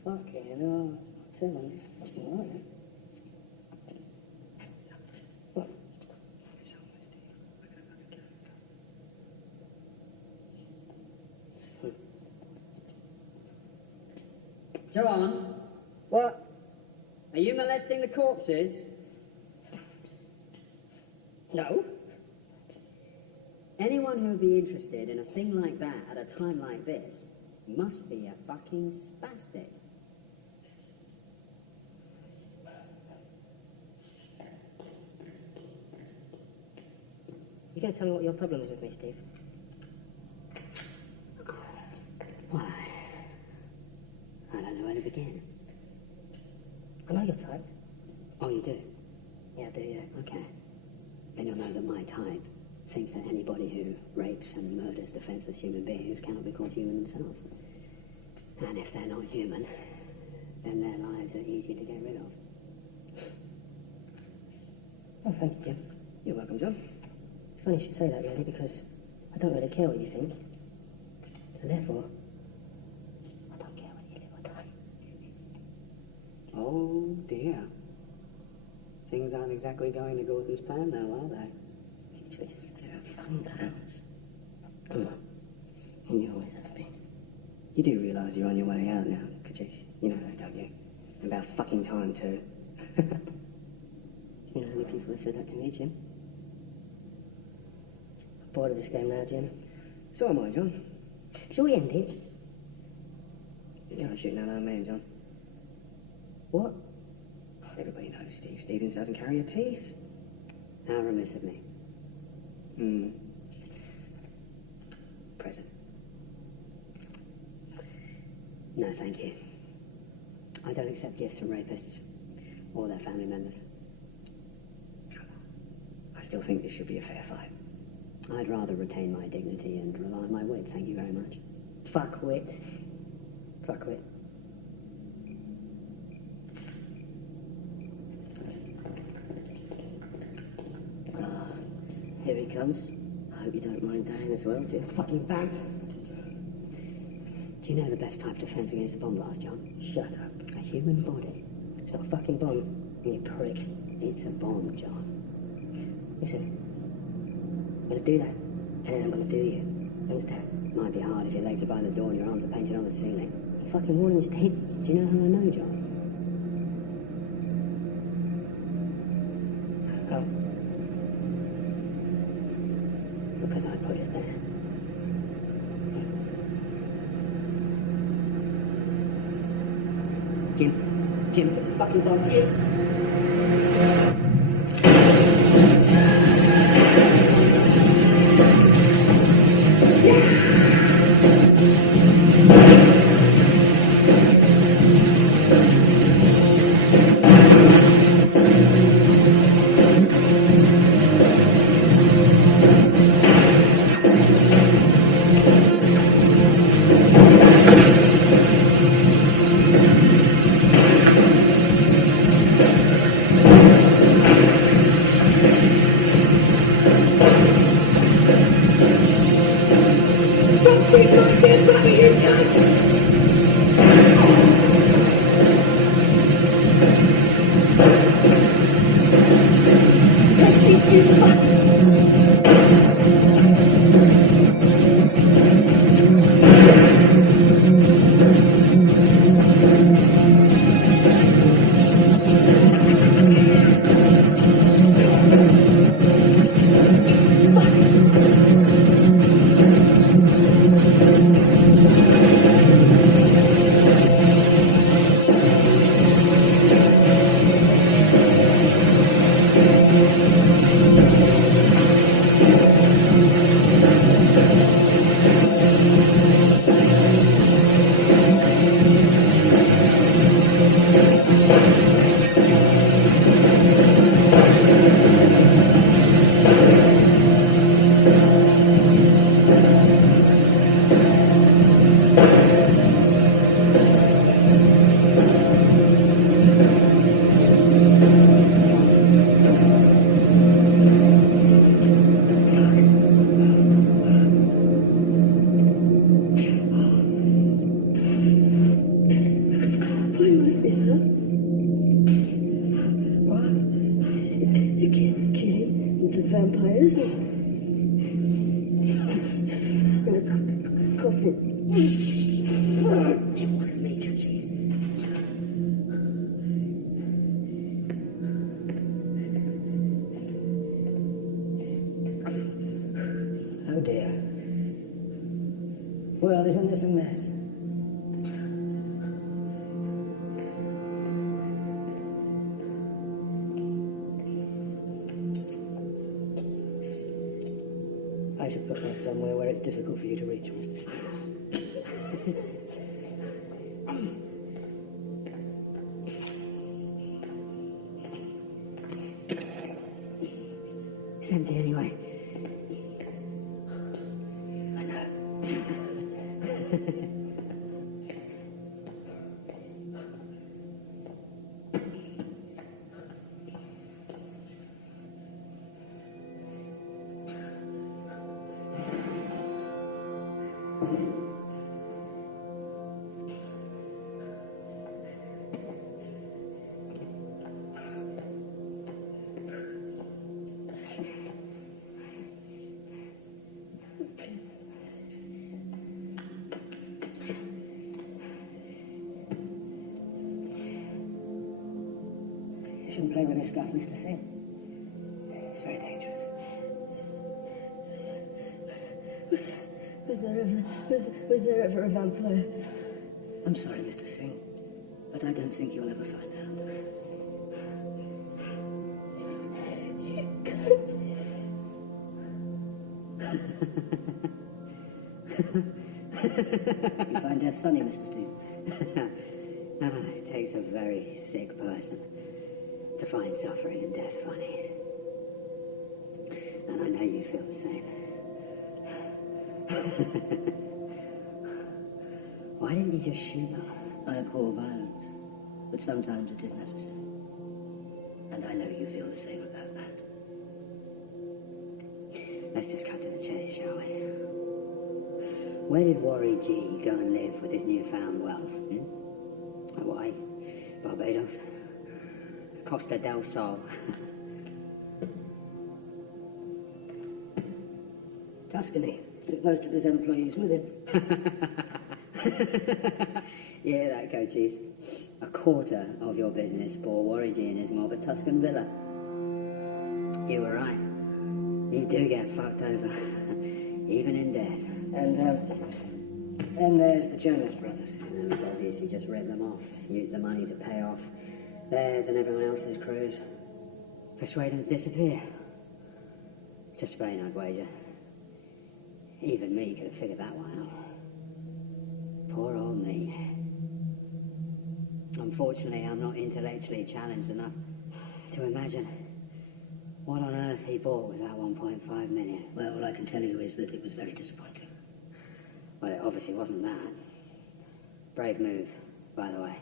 Fucking hell. Tell him. Fucking all right. What? John, What? are you molesting the corpses? No. Anyone who would be interested in a thing like that at a time like this must be a fucking spastic. You gonna tell me what your problem is with me, Steve? Why? I don't know where to begin. I know your type. Oh, you do? Yeah, I do, yeah. Okay. Then you'll know that my type thinks that anybody who rapes and murders defenseless human beings cannot be called human themselves. And if they're not human, then their lives are easy to get rid of. Oh, thank you, Jim. You're welcome, John. It's funny you should say that, really, because I don't really care what you think. So therefore, I don't care whether you live or die. Oh, dear. Things aren't exactly going to Gordon's plan now, are they? They're fun times. And you always have been. You do realise you're on your way out now, Kajish? You know that, don't you? About fucking time, too. You know how many people have said that to me, Jim? I'm bored of this game now, Jim. So am I, John. Shall we end it? You're not shooting at our man, John. What? Everybody knows Steve Stevens doesn't carry a piece. How remiss of me. Present. No, thank you. I don't accept gifts from rapists or their family members. I still think this should be a fair fight. I'd rather retain my dignity and rely on my wit, thank you very much. Fuck wit. Fuck wit. Here he comes. I hope you don't mind dying as well, Jim. Fucking vamp. Do you know the best type of defense against a bomb blast, John? Shut up. A human body. It's not a fucking bomb, you prick. It's a bomb, John. Listen, I'm gonna do that, and then I'm gonna do you. You understand? Might be hard if your legs are by the door and your arms are painted on the ceiling. I'm fucking warning you, Steve. Do you know how I know, John? Oh, Because I put it there. Jim, it's a fucking bomb, Jim. listen. In the coffin. It wasn't me, Cassius. Oh dear. Well, isn't this a mess? I should put that somewhere where it's difficult for you to reach, Mr. Stevens. It's empty anyway. I know. You shouldn't play with this stuff, Mr. Singh. It's very dangerous. Was there ever a vampire? I'm sorry, Mr. Singh, but I don't think you'll ever find out. You can't. You find death funny, Mr. Stevens? It takes a very sick person to find suffering and death funny. And I know you feel the same. Why didn't you just shoot her? I abhor violence, but sometimes it is necessary. And I know you feel the same about that. Let's just cut to the chase, shall we? Where did Worry G go and live with his newfound wealth? Hawaii? Barbados? Costa del Sol? Tuscany. Took most of his employees with him. Yeah, that coaches. A quarter of your business bore Worry G and his mob at Tuscan Villa. You were right. You do get fucked over, even in death. And then there's the Jonas brothers. It was obvious you just ripped them off. Used the money to pay off theirs and everyone else's crews. Persuade them to disappear. To Spain, I'd wager. Even me could have figured that one out. Poor old me. Unfortunately, I'm not intellectually challenged enough to imagine what on earth he bought with that 1.5 million. Well, all I can tell you is that it was very disappointing. Well, it obviously wasn't that. Brave move, by the way.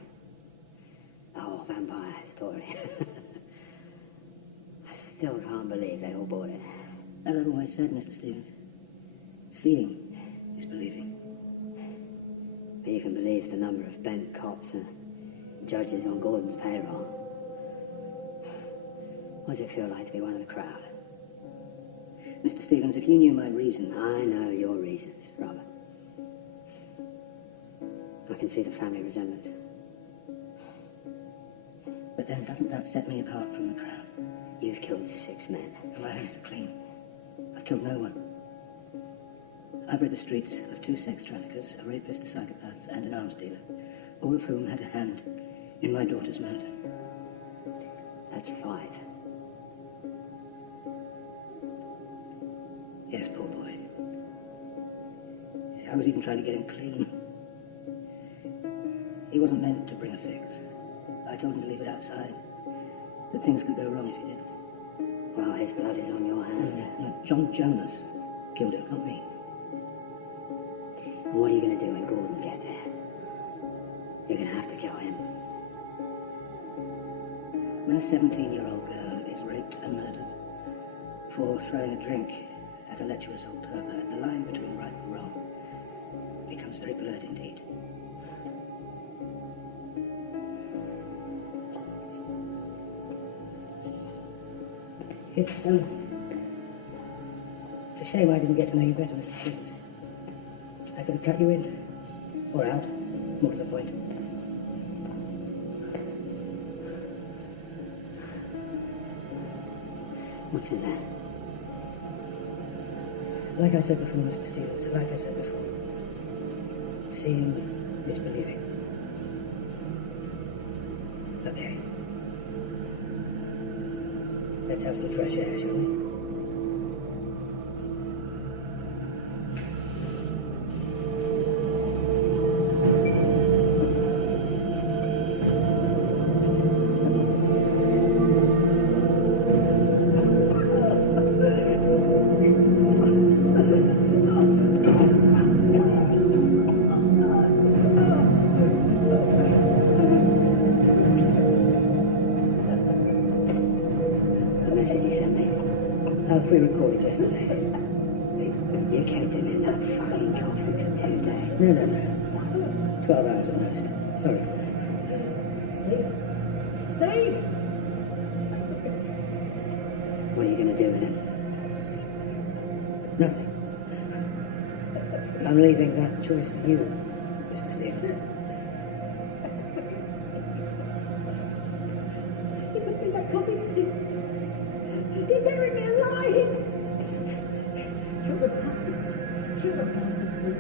The whole vampire story. I still can't believe they all bought it. As I've always said, Mr. Stevens, seeing is believing. But you can believe the number of bent cops and judges on Gordon's payroll. What does it feel like to be one of the crowd? Mr. Stevens, if you knew my reason... I know your reasons, Robert. I can see the family resemblance. But then doesn't that set me apart from the crowd? You've killed 6 men. And my hands are clean. I've killed no one. I've rid the streets of 2 sex traffickers, a rapist, a psychopath, and an arms dealer, all of whom had a hand in my daughter's murder. That's 5. Yes, poor boy. I was even trying to get him clean. He wasn't meant to bring a fix. I told him to leave it outside, that things could go wrong if he didn't. Well, his blood is on your hands. No, John Jonas killed him, not me. And what are you going to do when Gordon gets here? You're going to have to kill him. When a 17-year-old girl is raped and murdered for throwing a drink at a lecherous old pervert, the line between right and wrong becomes very blurred indeed. It's Shame I didn't get to know you better, Mr. Stevens. I could have cut you in. Or out. More to the point. What's in there? Like I said before, Mr. Stevens, like I said before. Seeing is believing. Okay. Let's have some fresh air, shall we? Pre-recorded yesterday. You kept him in that fucking coffin for 2 days. No. 12 hours at most. Sorry. Steve! What are you going to do with him? Nothing. I'm leaving that choice to you, Mr. Stevens. He put me in that coffin, Steve. He buried me alive! You're a bastard. You're a bastard, Steve.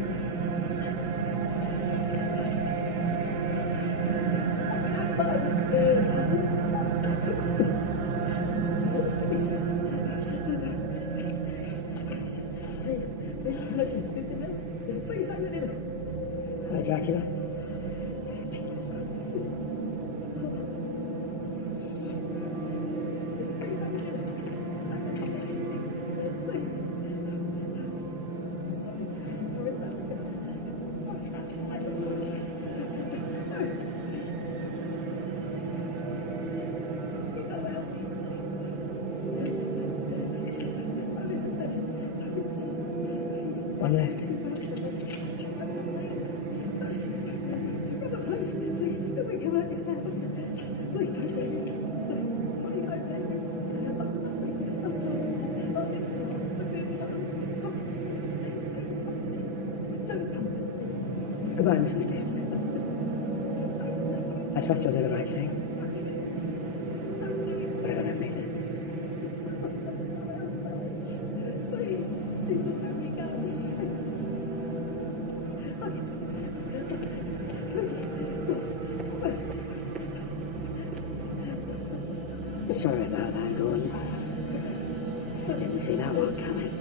Hi, Dracula. One left. Goodbye, Mr. Stevens. I trust you'll do the right thing. Whatever that means. Sorry about that, Gordon. I didn't see that one coming.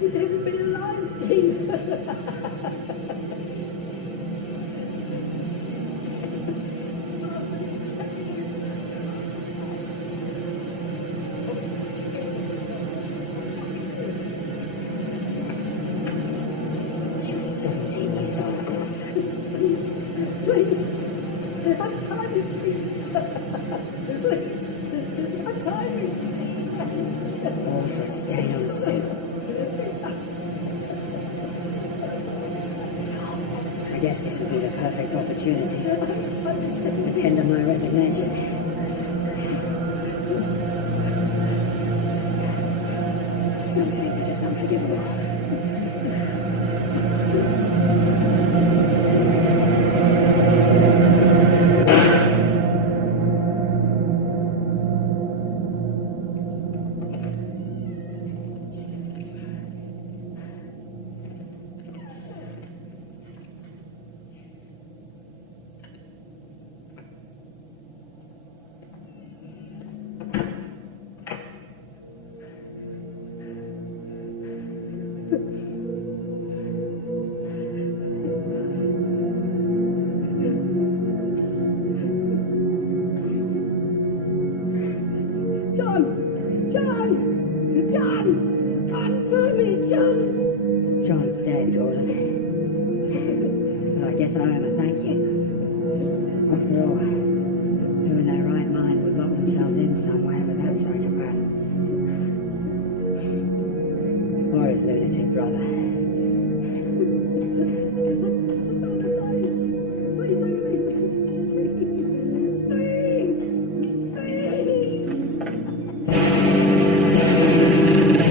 He's never been alive, Steve. She was 17 years old. Please. I'm tired, Steve. Please. I'm tired. All for a stay on suit. I guess this would be the perfect opportunity to tender my resignation. Some things are just unforgivable. John's dead, Gordon. But I guess I owe him a thank you. After all, who in their right mind would lock themselves in somewhere with that psychopath? Or his lunatic brother. Steve!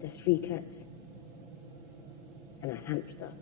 There's 3 cats. And a hamster.